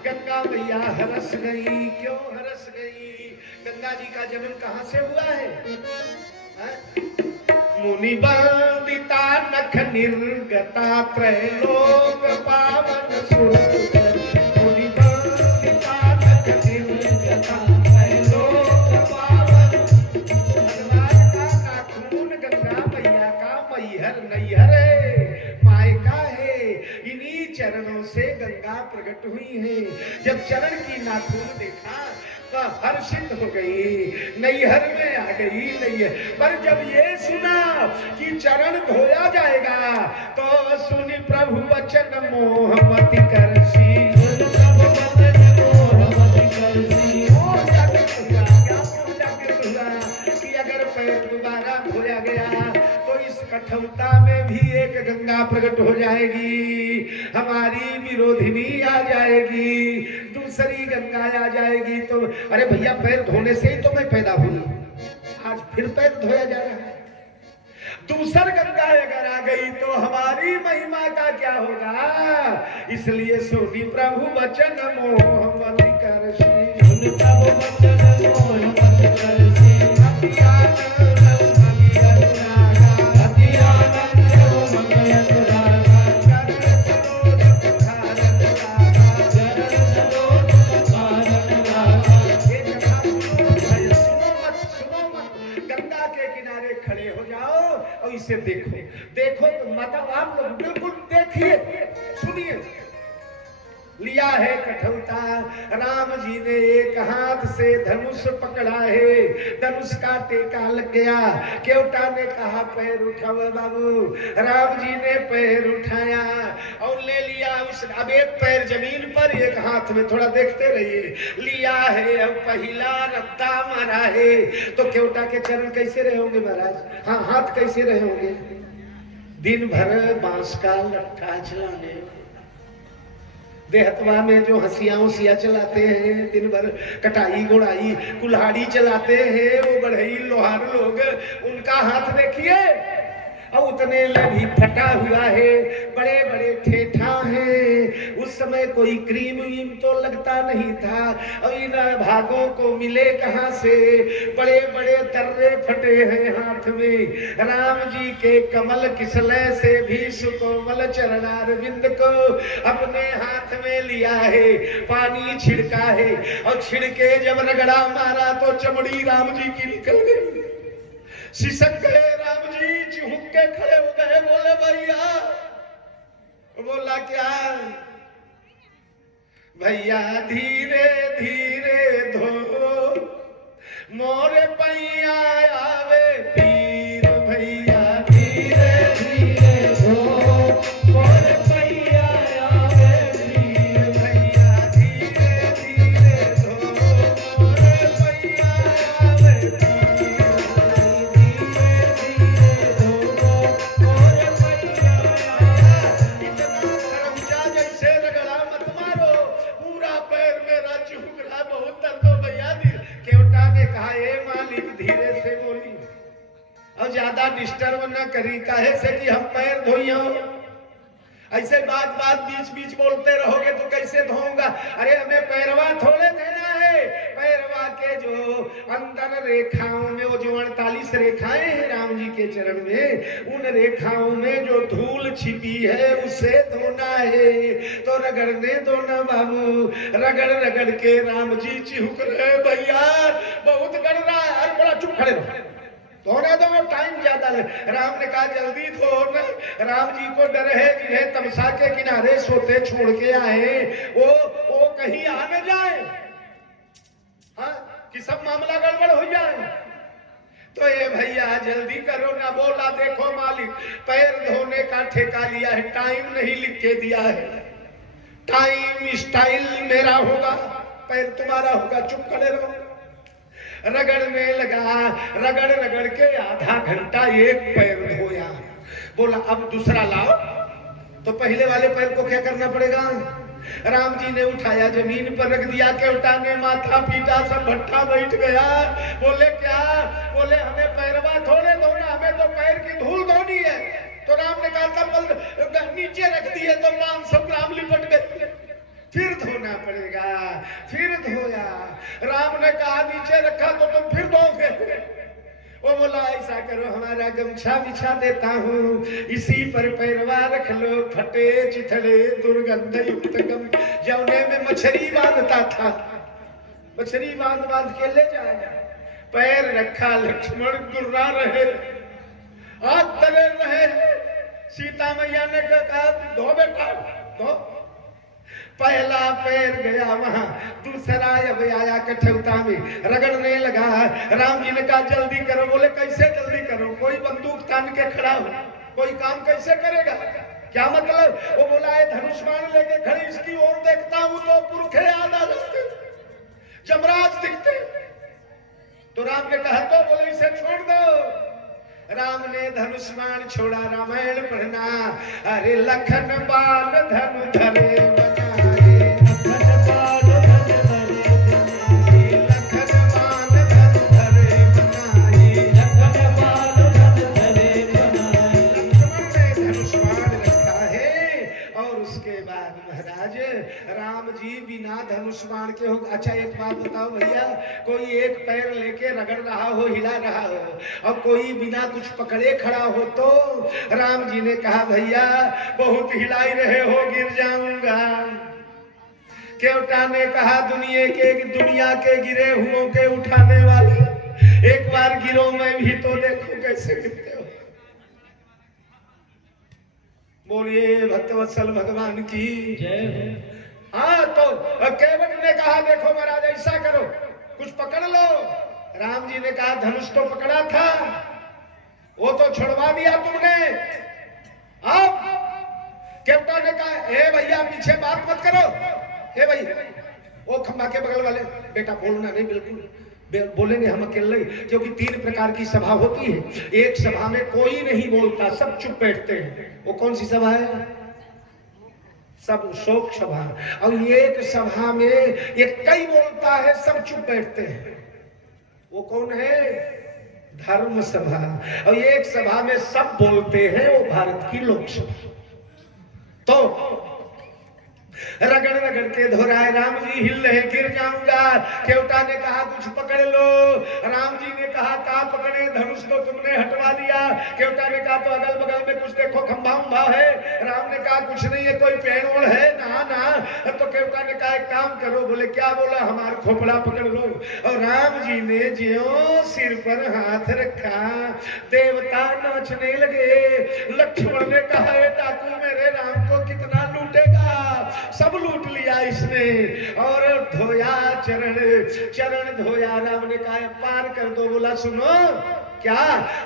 गंगा मैया हरस गई। क्यों हरस गई? गंगा जी का जन्म कहाँ से हुआ है? मुनि वंदिता नख निर्गता, त्रैलोक पावन सुरसर। मुनि वंदिता नख निर्गता, त्रैलोक पावन। भगवान का नाखून गंगा मैया का मैहर नैहर है, मायका है। इन्हीं चरणों से गंगा प्रकट हुई है। जब चरण की नाखून देखा तो हर्षित हो गई, नैहर में आ गई। नैहर पर जब ये सुना कि चरण धोया जाएगा तो सुनी प्रभु वचन मोह मति करसी, प्रभु वचन मोह मति करसी। मोह जाके हुआ, क्या मोह जाके हुआ कि अगर पैर दोबारा धोया गया तो इस कठौता में भी एक गंगा प्रकट हो जाएगी, हमारी विरोधिनी आ जाएगी। दूसरी गंगा आ जाएगी तो अरे भैया पैर धोने से ही तो मैं पैदा हुई, आज फिर पैर धोया जा रहा है। दूसर गंगा अगर आ गई तो हमारी महिमा का क्या होगा। इसलिए सुनी प्रभु वचन मोह मत कर श्री, सुन प्रभु वचन मोह मत कर श्री। इसे देखो देखो तो मतलब आप लोग बिल्कुल देखिए सुनिए। लिया है कठौता, राम जी ने एक हाथ से धनुष पकड़ा है, धनुष का टेका लग गया। केवटा ने कहा पैर उठाओ बाबू, राम जी ने पैर उठाया और ले लिया उस, अब एक पैर जमीन पर एक हाथ में, थोड़ा देखते रहिए। लिया है अब पहला रद्दा मारा है, तो केवटा के चरण कैसे रहे होंगे महाराज, हाँ हाथ कैसे रहे होंगे। दिन भर बांस का लट्ठा चलाने, देहतवा में जो हंसियां उसिया चलाते हैं, दिन भर कटाई गोड़ाई कुल्हाड़ी चलाते हैं, वो बढ़ई लोहार लोग, उनका हाथ देखिए और उतने में भी फटा हुआ है, बड़े बड़े ठेठा हैं। उस समय कोई क्रीम वीम तो लगता नहीं था, और इन भागों को मिले कहां से, बड़े बड़े तर्रे फटे हैं हाथ में। राम जी के कमल किसले से भी सुकोमल चरणारविंद को अपने हाथ में लिया है, पानी छिड़का है, और छिड़के जब रगड़ा मारा तो चमड़ी राम जी की निकल गई। सिसक गए राम जी, चिहुक के खड़े हो गए, बोले भैया। बोला क्या भैया, धीरे धीरे धो मोरे पैया आवे पीर, भैया धीरे धीरे धो मोरे पैया आवे पीर, भैया धीरे धीरे धो मोरे पैया आवे पीर। ज्यादा डिस्टर्ब न करी, काहे से कि हम पैर धोइयो। ऐसे बात बात बीच बीच बोलते रहोगे तो कैसे धोऊंगा। अरे हमें पैरवा थोड़े देना है, पैरवा के जो अंदर रेखाओं में, वो जो 48 रेखाएं हैं राम जी के चरण में, उन रेखाओं में जो धूल छिपी है उसे धोना है। तो रगड़ने दो ना बाबू, रगड़ रगड़ के राम जी चिहुक रहे, भैया बहुत गड़ रहा है। अरे बड़ा चुप खड़े रहो, धोने दो, टाइम ज्यादा ले। राम ने कहा जल्दी धो ना। राम जी को डर है, जिन्हें तमसा के किनारे सोते छोड़ के आए, वो कहीं आ न जाए, हाँ कि सब मामला गड़बड़ हो जाए। तो ये भैया जल्दी करो ना। बोला देखो मालिक, पैर धोने का ठेका लिया है, टाइम नहीं लिख के दिया है, टाइम स्टाइल मेरा होगा, पैर तुम्हारा होगा, चुप खड़े रहो। रगड़ने लगा, रगड़ रगड़ के आधा घंटा एक पैर धोया। बोला अब दूसरा लाओ। तो पहले वाले पैर को क्या करना पड़ेगा। राम जी ने उठाया, जमीन पर रख दिया, केवटा ने माथा पीटा, सब भट्ठा बैठ गया। बोले क्या, बोले हमें पैरवा थोड़े धोना, हमें तो पैर की धूल धोनी है। तो राम ने कहा था नीचे रख दिए तो 500 ग्राम लिपट गए, फिर धोना पड़ेगा। फिर धोया। राम ने कहा नीचे रखा तो तुम फिर धोगे। वो बोला ऐसा करो, हमारा गमछा बिछा देता हूँ, इसी पर पैरवा रख लो, फटे चिथड़े दुर्गंध युक्त गम। जौने में मछली बांधता था, मछली बांध बांध के ले जाया। पैर रखा, लक्ष्मण गुर्रा रहे, हाथ तले रहे। सीता मैया ने कहा धो बेटा धो। पहला पैर गया वहां, दूसरा अब आया कठौता में, रगड़ने लगा। राम जी ने कहा जल्दी करो। बोले कैसे जल्दी करो, कोई बंदूक तान के खड़ा हो, कोई काम कैसे करेगा, क्या मतलब। वो बोला है धनुष्मान लेके खड़ी, इसकी ओर देखता हूं तो पुरखे याद आ जाते, जमराज दिखते। तो राम ने कहा तो बोले इसे छोड़ दो। राम ने धनुष्मान छोड़ा, रामायण पढ़ना। अरे लखन बाल धनु धरे बनाए, लखन बाल धनु उसके बाद महाराज राम जी बिना धनुष बाण के हो। अच्छा एक बात बताओ भैया, कोई एक पैर लेके रगड़ रहा हो, हिला रहा हो, और कोई बिना कुछ पकड़े खड़ा हो, तो राम जी ने कहा भैया बहुत हिला ही रहे हो, गिर जाऊंगा। केवटा ने कहा दुनिया के गिरे हुओं के उठाने वाले, एक बार गिरो मैं भी तो देखो कैसे गिरते हो। बोलिए भक्तवत्सल भगवान की जय। हाँ तो केवट ने कहा देखो महाराज ऐसा करो, कुछ पकड़ लो। राम जी ने कहा धनुष तो पकड़ा था, वो तो छुड़वा दिया तुमने। अब केवटा ने कहा हे भैया पीछे बात मत करो, हे भाई वो खंबा के बगल वाले बेटा बोलना नहीं, बिल्कुल बोलेंगे हम अकेले, क्योंकि 3 प्रकार की सभा होती है। एक सभा में कोई नहीं बोलता, सब चुप बैठते हैं, वो कौन सी सभा है? सब शोक सभा। और एक सभा में एक कई बोलता है, सब चुप बैठते हैं, वो कौन है? धर्म सभा। और एक सभा में सब बोलते हैं, वो भारत की लोकसभा। तो रगड़ रगड़ के धोराए राम जी हिल रहे, गिर जाऊंगा। केवटा ने कहा कुछ पकड़ लो। राम जी ने कहा कहा पकड़े, धनुष को तुमने हटवा दिया। केवटा ने कहा तो अगल बगल में कुछ देखो, खंभा उम्भा है। राम ने कहा कुछ नहीं है, कोई पेड़ ओड़ है ना ना। तो केवटा ने कहा एक काम करो। बोले क्या? बोला हमारा खोपड़ा पकड़ लो। और राम जी ने ज्यों सिर पर हाथ रखा, देवता नाचने लगे। लक्ष्मण ने कहा डाकू मेरे राम को कितना लूटेगा, सब लूट लिया इसने। और धोया चरण धोया। राम ने कहा पार कर दो। बोला सुनो क्या?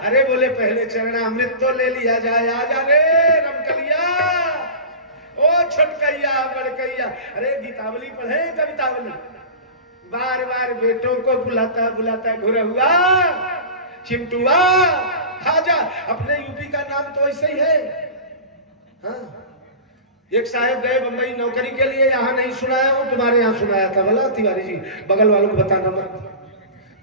अरे बोले पहले चरण अमृत तो ले लिया जाए। आजा रे रमकलिया, ओ छोटकैया बड़कैया। अरे गीतावली पढ़े, कवितावली। बार बार बेटों को बुलाता बुलाता घुरा हुआ चिमटुआ आजा। अपने यूपी का नाम तो ऐसे ही है। हाँ एक साहब गए बंबई नौकरी के लिए, यहाँ नहीं सुनाया हूँ, तुम्हारे यहाँ सुनाया था। बोला तिवारी जी बगल वालों को बताना मत।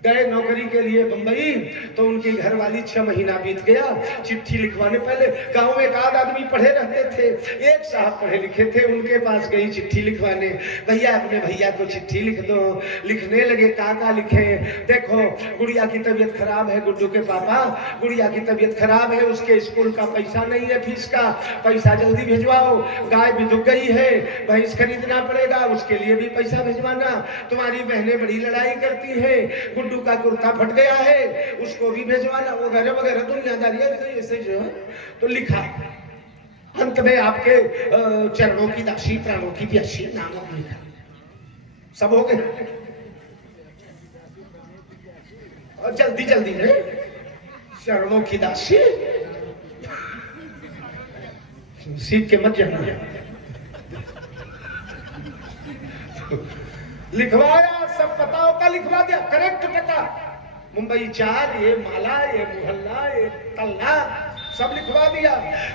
गए नौकरी के लिए बंबई, तो उनकी घरवाली 6 महीना बीत गया चिट्ठी लिखवाने। पहले गांव में एक आध आदमी पढ़े रहते थे, एक साहब पढ़े लिखे थे, उनके पास गई चिट्ठी लिखवाने। भैया अपने भैया को चिट्ठी लिख दो। लिखने लगे, का लिखे? देखो गुड़िया की तबीयत खराब है, गुड्डू के पापा गुड़िया की तबीयत खराब है, उसके स्कूल का पैसा नहीं है, फीस का पैसा जल्दी भिजवाओ। गाय भी दुख गई है, भैंस खरीदना पड़ेगा, उसके लिए भी पैसा भिजवाना। तुम्हारी बहनें बड़ी लड़ाई करती है, गुड्डू का कुर्ता फट गया है, उसको भी भेजवाना, वगैरह वगैरह दुनियादारी ऐसे जो है। तो लिखा, अंत में आपके चरणों की दासी प्राणों की प्यासी नाम लिखा। सब हो गए। और जल्दी जल्दी में चरणों की दासी, सीख के मत जाना। लिखवाया, सब पता का लिखवा दिया, करेक्ट पता। मुंबई 4, ये माला, ये मोहल्ला, ये तल्ला, सब लिखवा दिया।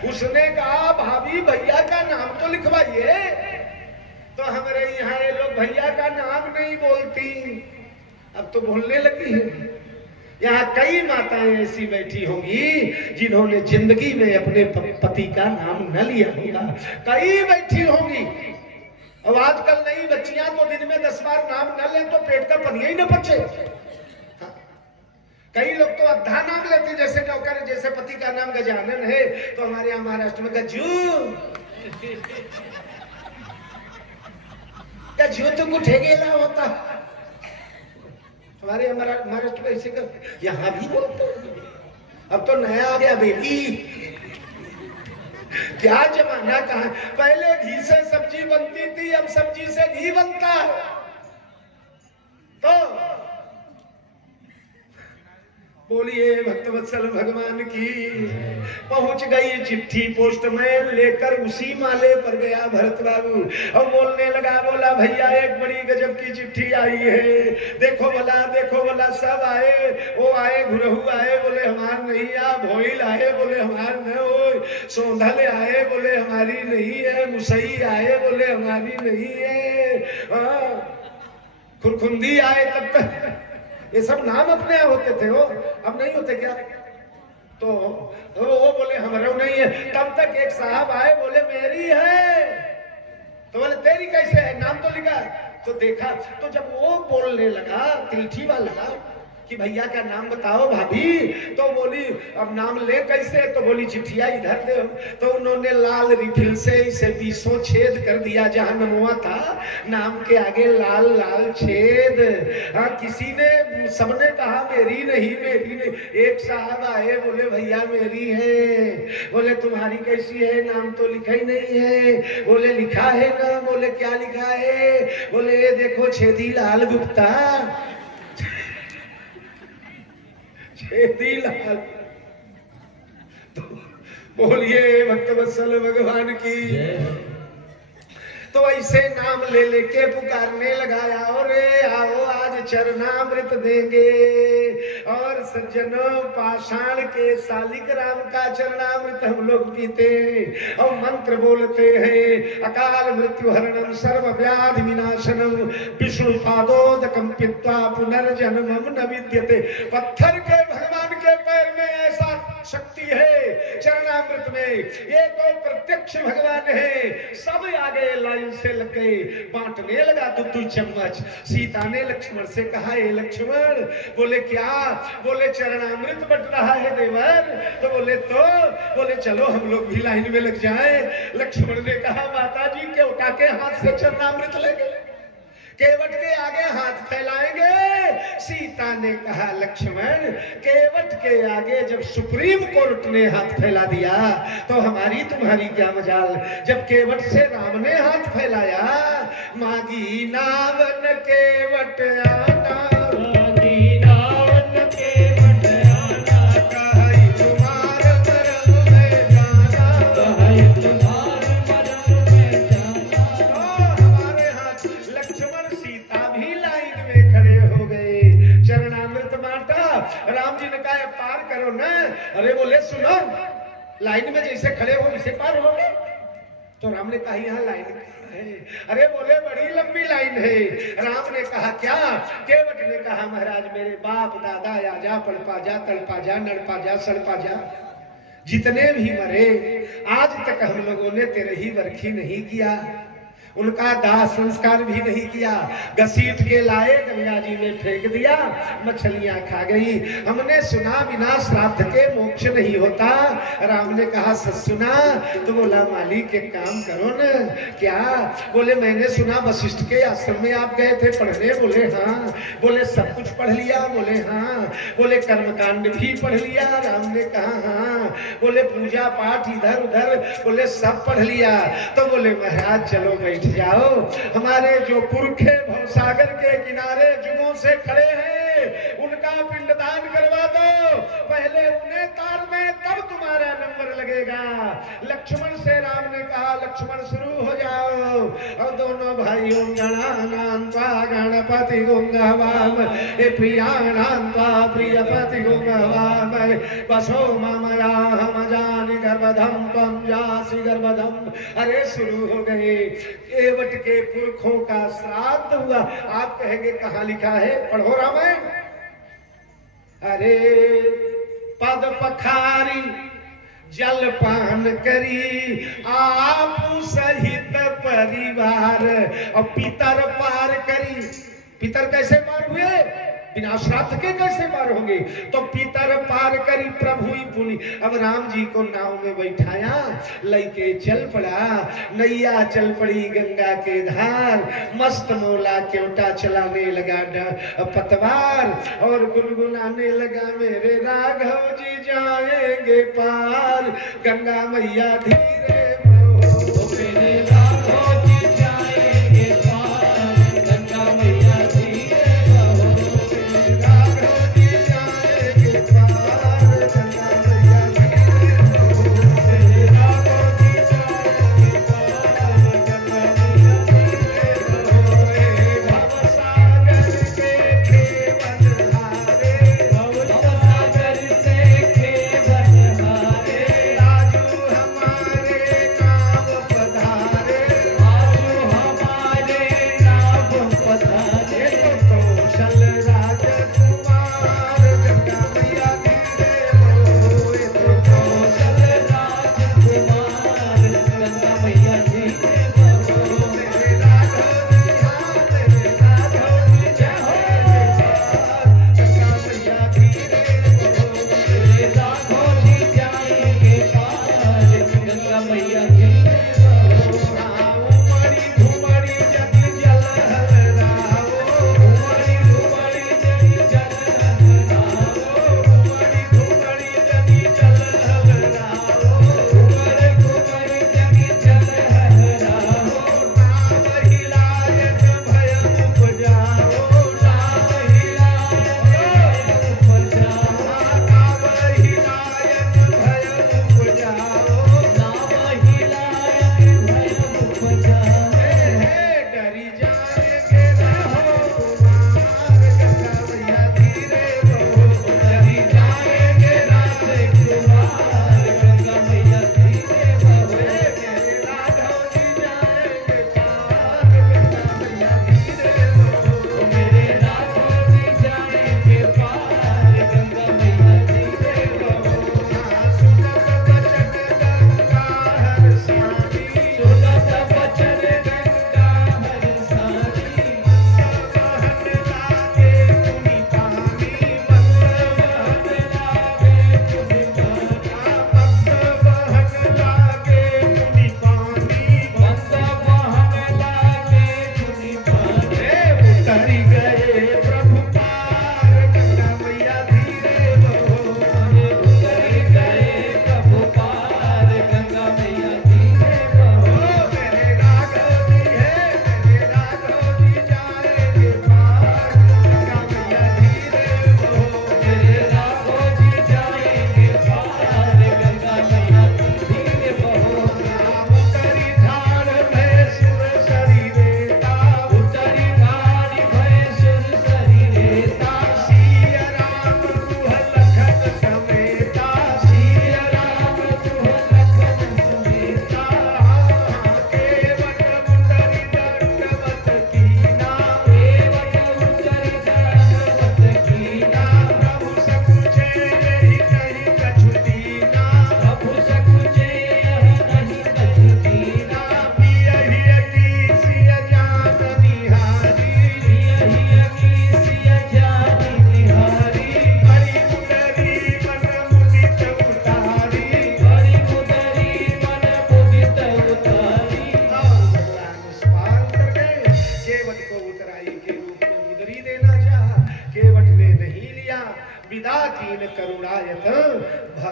उसने कहा भाभी भैया का नाम तो लिखवाइए। तो हमारे यहाँ ये लोग भैया का नाम नहीं बोलती, अब तो बोलने लगी है। यहाँ कई माताएं ऐसी बैठी होंगी जिन्होंने जिंदगी में अपने पति का नाम न लिया होगा, कई बैठी होंगी। अब आजकल नई बच्चियां तो दिन में 10 बार नाम न लें तो पेट का पनिया ही न बचे। हाँ। कई लोग तो अद्धा नाम लेते, जैसे नौकर, जैसे पति का नाम गजानन है तो हमारे यहाँ महाराष्ट्र में गज्जू तो गुठेगेला होता। हमारे महाराष्ट्र में ऐसे करते, यहाँ भी बोलते। अब तो नया आ गया बेटी, क्या जमाना कहा। पहले घी से सब्जी बनती थी, अब सब्जी से घी बनता है। तो बोलिए भक्तवत्सल भगवान की। पहुंच गई चिट्ठी, पोस्टमैन लेकर उसी माले पर गया भरत बाबू और बोलने लगा। बोला भैया एक बड़ी गजब की चिट्ठी आई है, देखो बोला सब आए। वो आए, घुरहू आए, बोले हमार नहीं आ। भोइल आए, बोले हमार न हो। सोंधल आए, बोले हमारी नहीं है। मुसई आए, बोले हमारी नहीं है। खुरखुंदी आए, तब तक ये सब नाम अपने यहाँ होते थे, वो अब नहीं होते क्या? तो वो बोले हमारा नहीं है। तब तक एक साहब आए, बोले मेरी है। तो बोले तेरी कैसे है, नाम तो लिखा है। तो देखा, तो जब वो बोलने लगा तिलठी वाला कि भैया का नाम बताओ भाभी, तो बोली अब नाम ले कैसे, तो बोली चिट्ठिया इधर दे। तो उन्होंने लाल रिफिल से इसे 20 छेद कर दिया, जहां नमवा था नाम के आगे लाल लाल छेद। हाँ, किसी ने, सबने कहा मेरी नहीं मेरी नहीं। एक साहब आए, बोले भैया मेरी है। बोले तुम्हारी कैसी है, नाम तो लिखा ही नहीं है। बोले लिखा है ना। बोले क्या लिखा है। बोले ये देखो छेदी लाल गुप्ता। छेदी लाल। तो बोलिए भक्तवत्सल भगवान की। तो ऐसे नाम ले लेके पुकारने लगा, आओ रे आओ आज चरणामृत देंगे। और सज्जनों, पाषाण के शालिक राम का चरणामृत हम लोग पीते और मंत्र बोलते हैं, अकाल मृत्यु हरणम सर्व व्याधि विनाशनम विष्णु पादोदकम पित्वा पुनर्जन्मम न विद्यते। पत्थर के भगवान के पैर में ऐसा शक्ति है चरणामृत में। ये तो प्रत्यक्ष भगवान है। सब आगे लाइन से लग गए, बांटने लगा दो चम्मच। सीता ने लक्ष्मण से कहा, ए लक्ष्मण। बोले क्या। बोले चरणामृत बट रहा है देवर। तो बोले चलो हम लोग भी लाइन में लग जाएं। लक्ष्मण ने कहा, माता जी केवटा के हाथ से चरणामृत लेंगे, केवट के आगे हाथ फैलाएंगे। सीता ने कहा, लक्ष्मण केवट के आगे जब सुप्रीम कोर्ट ने हाथ फैला दिया तो हमारी तुम्हारी क्या मजाल। जब केवट से राम ने हाथ फैलाया, मागी नावन केवट आना, मागी नावन केवट आना, कहाई तुम्हार मरम में जाना, कहाई तुम्हार मरम में जाना। तो हमारे हाथ लक्ष्मण सीता भी लाइन में खड़े हो गए, चरणामृत बांटा। राम जी ने कहा पार करो ना। अरे बोले सुनो, लाइन में जैसे खड़े हो वैसे पार हो गए। तो राम ने कहा यहाँ लाइन है। अरे बोले बड़ी लंबी लाइन है। राम ने कहा क्या। केवट ने कहा, महाराज मेरे बाप दादा आजा पड़पा जा तड़पा जा नड़पा जा सड़पा जा, जितने भी मरे आज तक हम लोगों ने तेरे ही वर्खी नहीं किया, उनका दाह संस्कार भी नहीं किया, घसीट के लाए गंगा जी में फेंक दिया, मछलियां खा गई। हमने सुना बिना श्राद्ध के मोक्ष नहीं होता। राम ने कहा सच सुना। तो बोला मालिक एक काम करो न। क्या। बोले मैंने सुना वशिष्ठ के आश्रम में आप गए थे पढ़ने। बोले हाँ। बोले सब कुछ पढ़ लिया। बोले हाँ। बोले कर्मकांड भी पढ़ लिया। राम ने कहा हाँ। बोले पूजा पाठ इधर उधर। बोले सब पढ़ लिया। तो बोले महाराज चलो बैठ जाओ, हमारे जो पुरखे भवसागर के किनारे जुगों से खड़े हैं उनका पिंडदान करवा दो, पहले उन्हें तार में तब तुम्हारा नंबर लगेगा। लक्ष्मण से राम ने कहा, लक्ष्मण शुरू हो जाओ। और दोनों भाइयों गणानान्त्वा गणपति गुंगवाम प्रियाणान्त्वा प्रियपति गुंगवाम बसो ममया हम जानि गर्भधम त्वं जासि गर्भधम। अरे शुरू हो गए। केवट के पुरखों का श्राद्ध हुआ। आप कहेंगे कहां लिखा है, पढ़ो रामायण। अरे पद पखारी जल पान करी आप सहित परिवार और पितर पार करी। पितर कैसे पार हुए, बिना श्राद्ध के कैसे पार होंगे। तो पितर पार करी प्रभु ही पुनि। अब राम जी को नाव में बैठाया, लेके चल पड़ा। नैया चल पड़ी गंगा के धार। मस्त मौला केवटा चलाने लगा पतवार और गुनगुनाने लगा, मेरे राघव जी जाएंगे पार। गंगा मैया धीरे बहो, मेरे राघव जी जाएंगे पार। गंगा मैया धीरे हमारे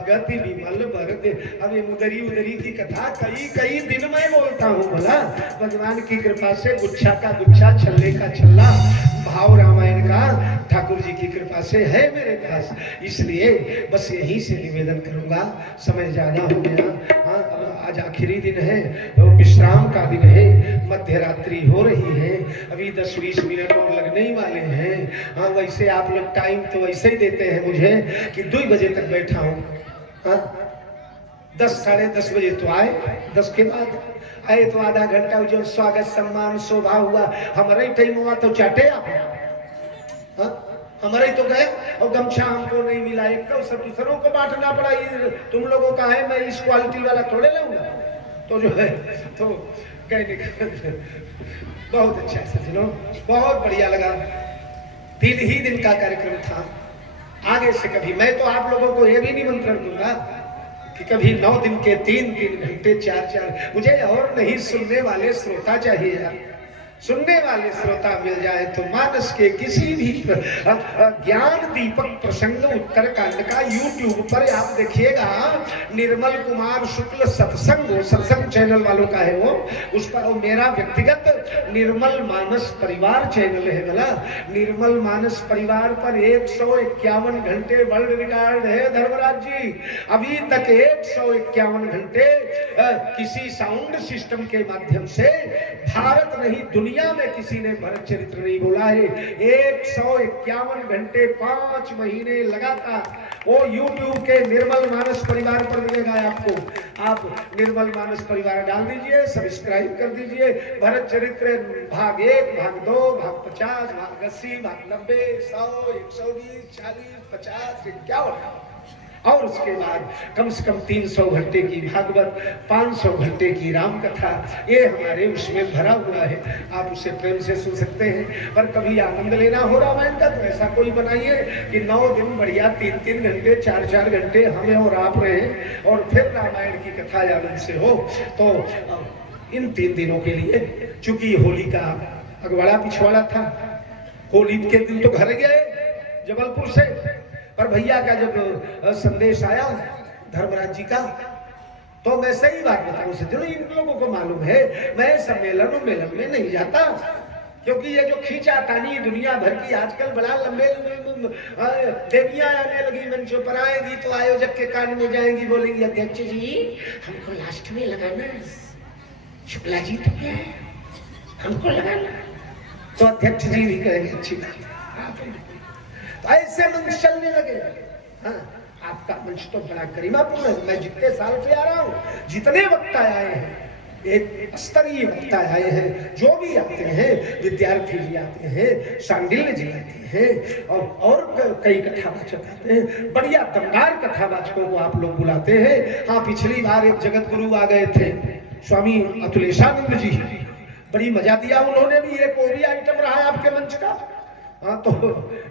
गति विमल भर दे। अब ये उधरी उधरी की कथा कई कई दिन में बोलता हूँ भला, भगवान की कृपा से गुच्छा का गुच्छा, छल्ले का छल्ला भाव रामायण का ठाकुर जी की कृपा से है मेरे पास, इसलिए बस यहीं से निवेदन करूंगा। समय ज्यादा हो गया। हाँ, आज आखिरी दिन है, विश्राम का दिन है, मध्य रात्रि हो रही है, अभी 10-20 मिनट और लगने ही वाले हैं। हाँ, वैसे आप लोग टाइम तो वैसे ही देते हैं मुझे कि 2 बजे तक बैठा हूँ। हाँ, 10 साढ़े 10 बजे तो आए, 10 के बाद आए तो आधा घंटा जो स्वागत सम्मान शोभा हुआ, हमारा ही टाइम हुआ तो चाटे आप। हाँ, हमारा ही तो गए और गमछा हमको नहीं मिला, एक तो सब दूसरों को बांटना पड़ा। ये तुम लोगों का है, मैं इस क्वालिटी वाला थोड़े लूंगा। तो जो है तो गए बहुत अच्छा सज्जनों, बहुत बढ़िया लगा। 3 ही दिन का कार्यक्रम था। आगे से कभी मैं तो आप लोगों को यह भी निमंत्रण दूंगा कि कभी 9 दिन के 3-3 घंटे 4-4, मुझे और नहीं सुनने वाले श्रोता चाहिए यार। सुनने वाले श्रोता मिल जाए तो मानस के किसी भी ज्ञान दीपक प्रसंग उत्तरकांड का YouTube पर आप देखिएगा, निर्मल कुमार शुक्ल सत्संग चैनल वालों का है वो, उस पर मेरा व्यक्तिगत निर्मल मानस परिवार चैनल है बोला। निर्मल मानस परिवार पर 151 घंटे वर्ल्ड रिकॉर्ड है धर्मराज जी। अभी तक 151 घंटे किसी साउंड सिस्टम के माध्यम से भारत नहीं दुनिया में किसी ने भरत चरित्र नहीं बोला है। 151 घंटे 5 महीने लगातार वो YouTube के निर्मल मानस परिवार पर मिलेगा आपको। आप निर्मल मानस परिवार डाल दीजिए, सब्सक्राइब कर दीजिए। भरत चरित्र भाग 1, भाग 2, भाग 50, भाग 80, भाग 90, 100, 120, 40, 50, 51 और उसके बाद कम से कम 300 घंटे की भागवत, 500 घंटे की राम कथा, ये हमारे उसमें भरा हुआ है। आप उसे प्रेम से सुन सकते हैं। पर कभी आनंद लेना हो रामायण का तो ऐसा कोई बनाइए कि 9 दिन बढ़िया 3-3 घंटे 4-4 घंटे हमें और आप रहे और फिर रामायण की कथा आनंद से हो। तो इन 3 दिनों के लिए, चूंकि होली का अगवाड़ा पिछवाड़ा था, होली के दिन तो घर गए जबलपुर से, पर भैया का जब संदेश आया धर्मराज जी का, तो मैं सही बात बताऊं सज्जनों, इन लोगों को मालूम है मैं सम्मेलन में नहीं जाता, क्योंकि ये जो खींचातानी दुनिया भर की आजकल बड़ा लंबे देवियां आने लगी मंचों पर, आएगी तो आयोजक के कान में जाएंगी, बोलेंगी अध्यक्ष जी हमको लास्ट में लगाना, शुक्ला जी तो क्या है हमको लगाना, तो अध्यक्ष जी भी कहेंगे अच्छी बात। तो ऐसे मंच चलने लगे। हाँ, आपका मंच तो बड़ा गरिमापूर्ण है। मैं जितने साल से आ रहा हूँ, जितने वक्ता आए हैं, एक स्तरीय वक्ता आए हैं, जो भी आते हैं, विद्यार्थी जी आते हैं, सांडिल्य जी आते हैं और कई कथावाचक आते हैं, बढ़िया दमदार कथावाचकों को आप लोग बुलाते हैं। हाँ, पिछली बार एक जगत गुरु आ गए थे स्वामी अतुलेशानंद जी, बड़ी मजा दिया उन्होंने भी, एक वो भी आइटम रहा है आपके मंच का। हाँ, तो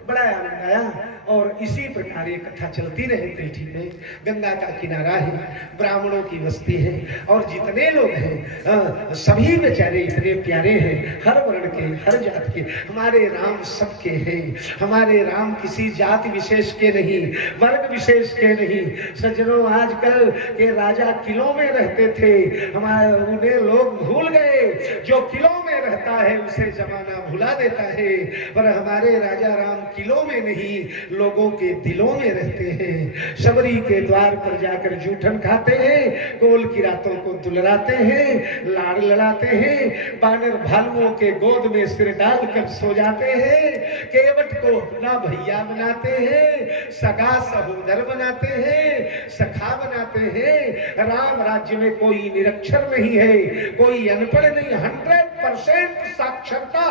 बड़ा आनंद आया। और इसी प्रकार ये कथा चलती रहे। तिलठी में गंगा का किनारा है, ब्राह्मणों की बस्ती है, और जितने लोग हैं सभी बेचारे इतने प्यारे हैं, हर वर्ण के, हर जात के। हमारे राम सबके हैं, हमारे राम किसी जाति विशेष के नहीं, वर्ग विशेष के नहीं। सज्जनों, आजकल के राजा किलों में रहते थे, हमारे उन्हें लोग भूल गए। जो किलों में रहता है उसे जमाना भुला देता है, पर हमारे राजा राम किलों में नहीं, लोगों के दिलों में रहते हैं। शबरी के द्वार पर जाकर जूठन खाते हैं, गोल की रातों को दुलराते हैं, लाड़ लड़ाते हैं, बानर भालुओं के गोद में सिर डालकर सो जाते हैं, केवट को अपना भैया बनाते हैं, सगा सहोदर बनाते हैं, सखा बनाते हैं। राम राज्य में कोई निरक्षर नहीं है, कोई अनपढ़ नहीं, 100% साक्षरता।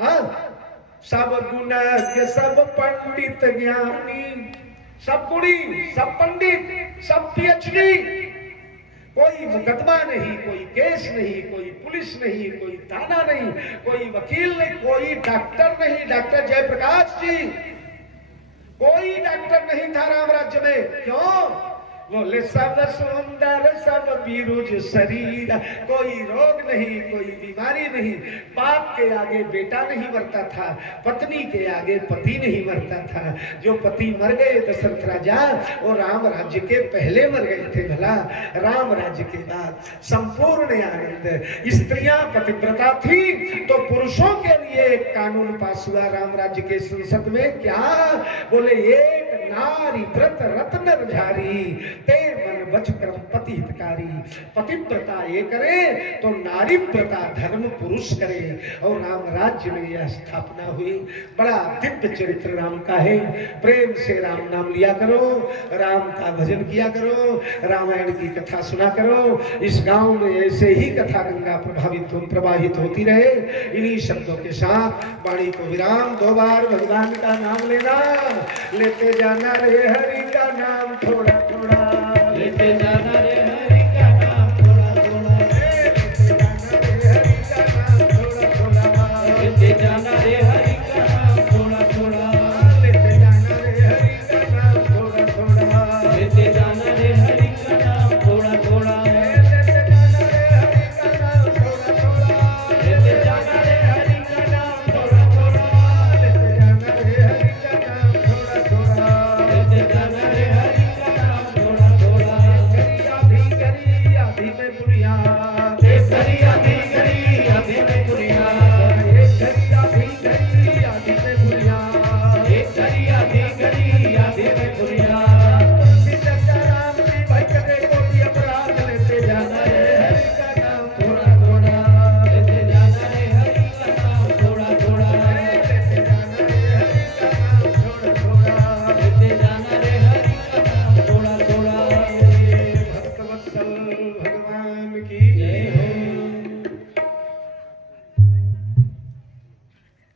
हाँ, सब गुणज्ञ, सब पंडित ज्ञानी, सब गुणी, सब पंडित, सब PhD, कोई मुकदमा नहीं, कोई केस नहीं, कोई पुलिस नहीं, कोई थाना नहीं, कोई वकील नहीं, कोई डॉक्टर नहीं। डॉक्टर जयप्रकाश जी, कोई डॉक्टर नहीं था राम राज्य में। क्यों? बोले सब सुंदर सब बीरुज शरीर, कोई रोग नहीं कोई बीमारी नहीं। बाप के आगे बेटा नहीं मरता था, पत्नी के आगे पति नहीं मरता था। जो पति मर गए दशरथ राजा, वो राम राज्य के पहले मर गए थे। भला राम राज्य के बाद संपूर्ण आनंद। स्त्रियां पतिव्रता थी तो पुरुषों के लिए एक कानून पास हुआ राम राज्य के संसद में। क्या बोले, एक नारी व्रत रत्न झारी, ते मन वच कर्म पति हितकारी। पतिव्रता ये करे तो नारी व्रता धर्म पुरुष करे। और राम राज्य में यह स्थापना हुई। बड़ा दिव्य चरित्र राम का है। प्रेम से राम नाम लिया करो, राम का भजन किया करो, रामायण की कथा सुना करो। इस गांव में ऐसे ही कथा गंगा प्रवाहित होती रहे। इन्हीं शब्दों के साथ वाणी को विराम। 2 बार भगवान का नाम लेना, लेते जाना रे हरि का नाम थोड़ा थोड़ा, लेते जाना रे हरि का नाम थोड़ा थोड़ा, लेते जाना रे हरि का नाम थोड़ा थोड़ा, लेते जाना रे हरि का नाम थोड़ा थोड़ा, लेते जाना रे हरि का नाम थोड़ा थोड़ा, लेते जाना रे हरि का नाम थोड़ा थोड़ा, लेते जाना रे हरि का नाम थोड़ा थोड़ा, लेते जाना रे हरि का नाम थोड़ा थोड़ा, लेते जाना रे हरि का नाम थोड़ा थोड़ा। गरी आधी में बुढ़िया, एक घड़ी आधी घड़ी आधी में बुढ़िया, एक गरी आधी में बुढ़िया, एक घड़ी आधी घड़ी आधी में बुढ़िया। तुलसी चर्चा राम की भाई करे कोटि अपराध, लेते जाना रे हरि का नाम थोड़ा थोड़ा, लेते जाना रे हरि का नाम थोड़ा थोड़ा, लेते जाना रे हरि का नाम थोड़ा थोड़ा, लेते जाना रे हरि का नाम थोड़ा थोड़ा। भक्तवत्सल भगवान की जय हो।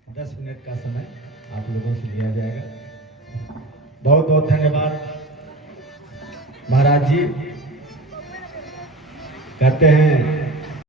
10 मिनट का समय आप लोगों से लिया जाएगा। बहुत बहुत धन्यवाद महाराज जी। कहते हैं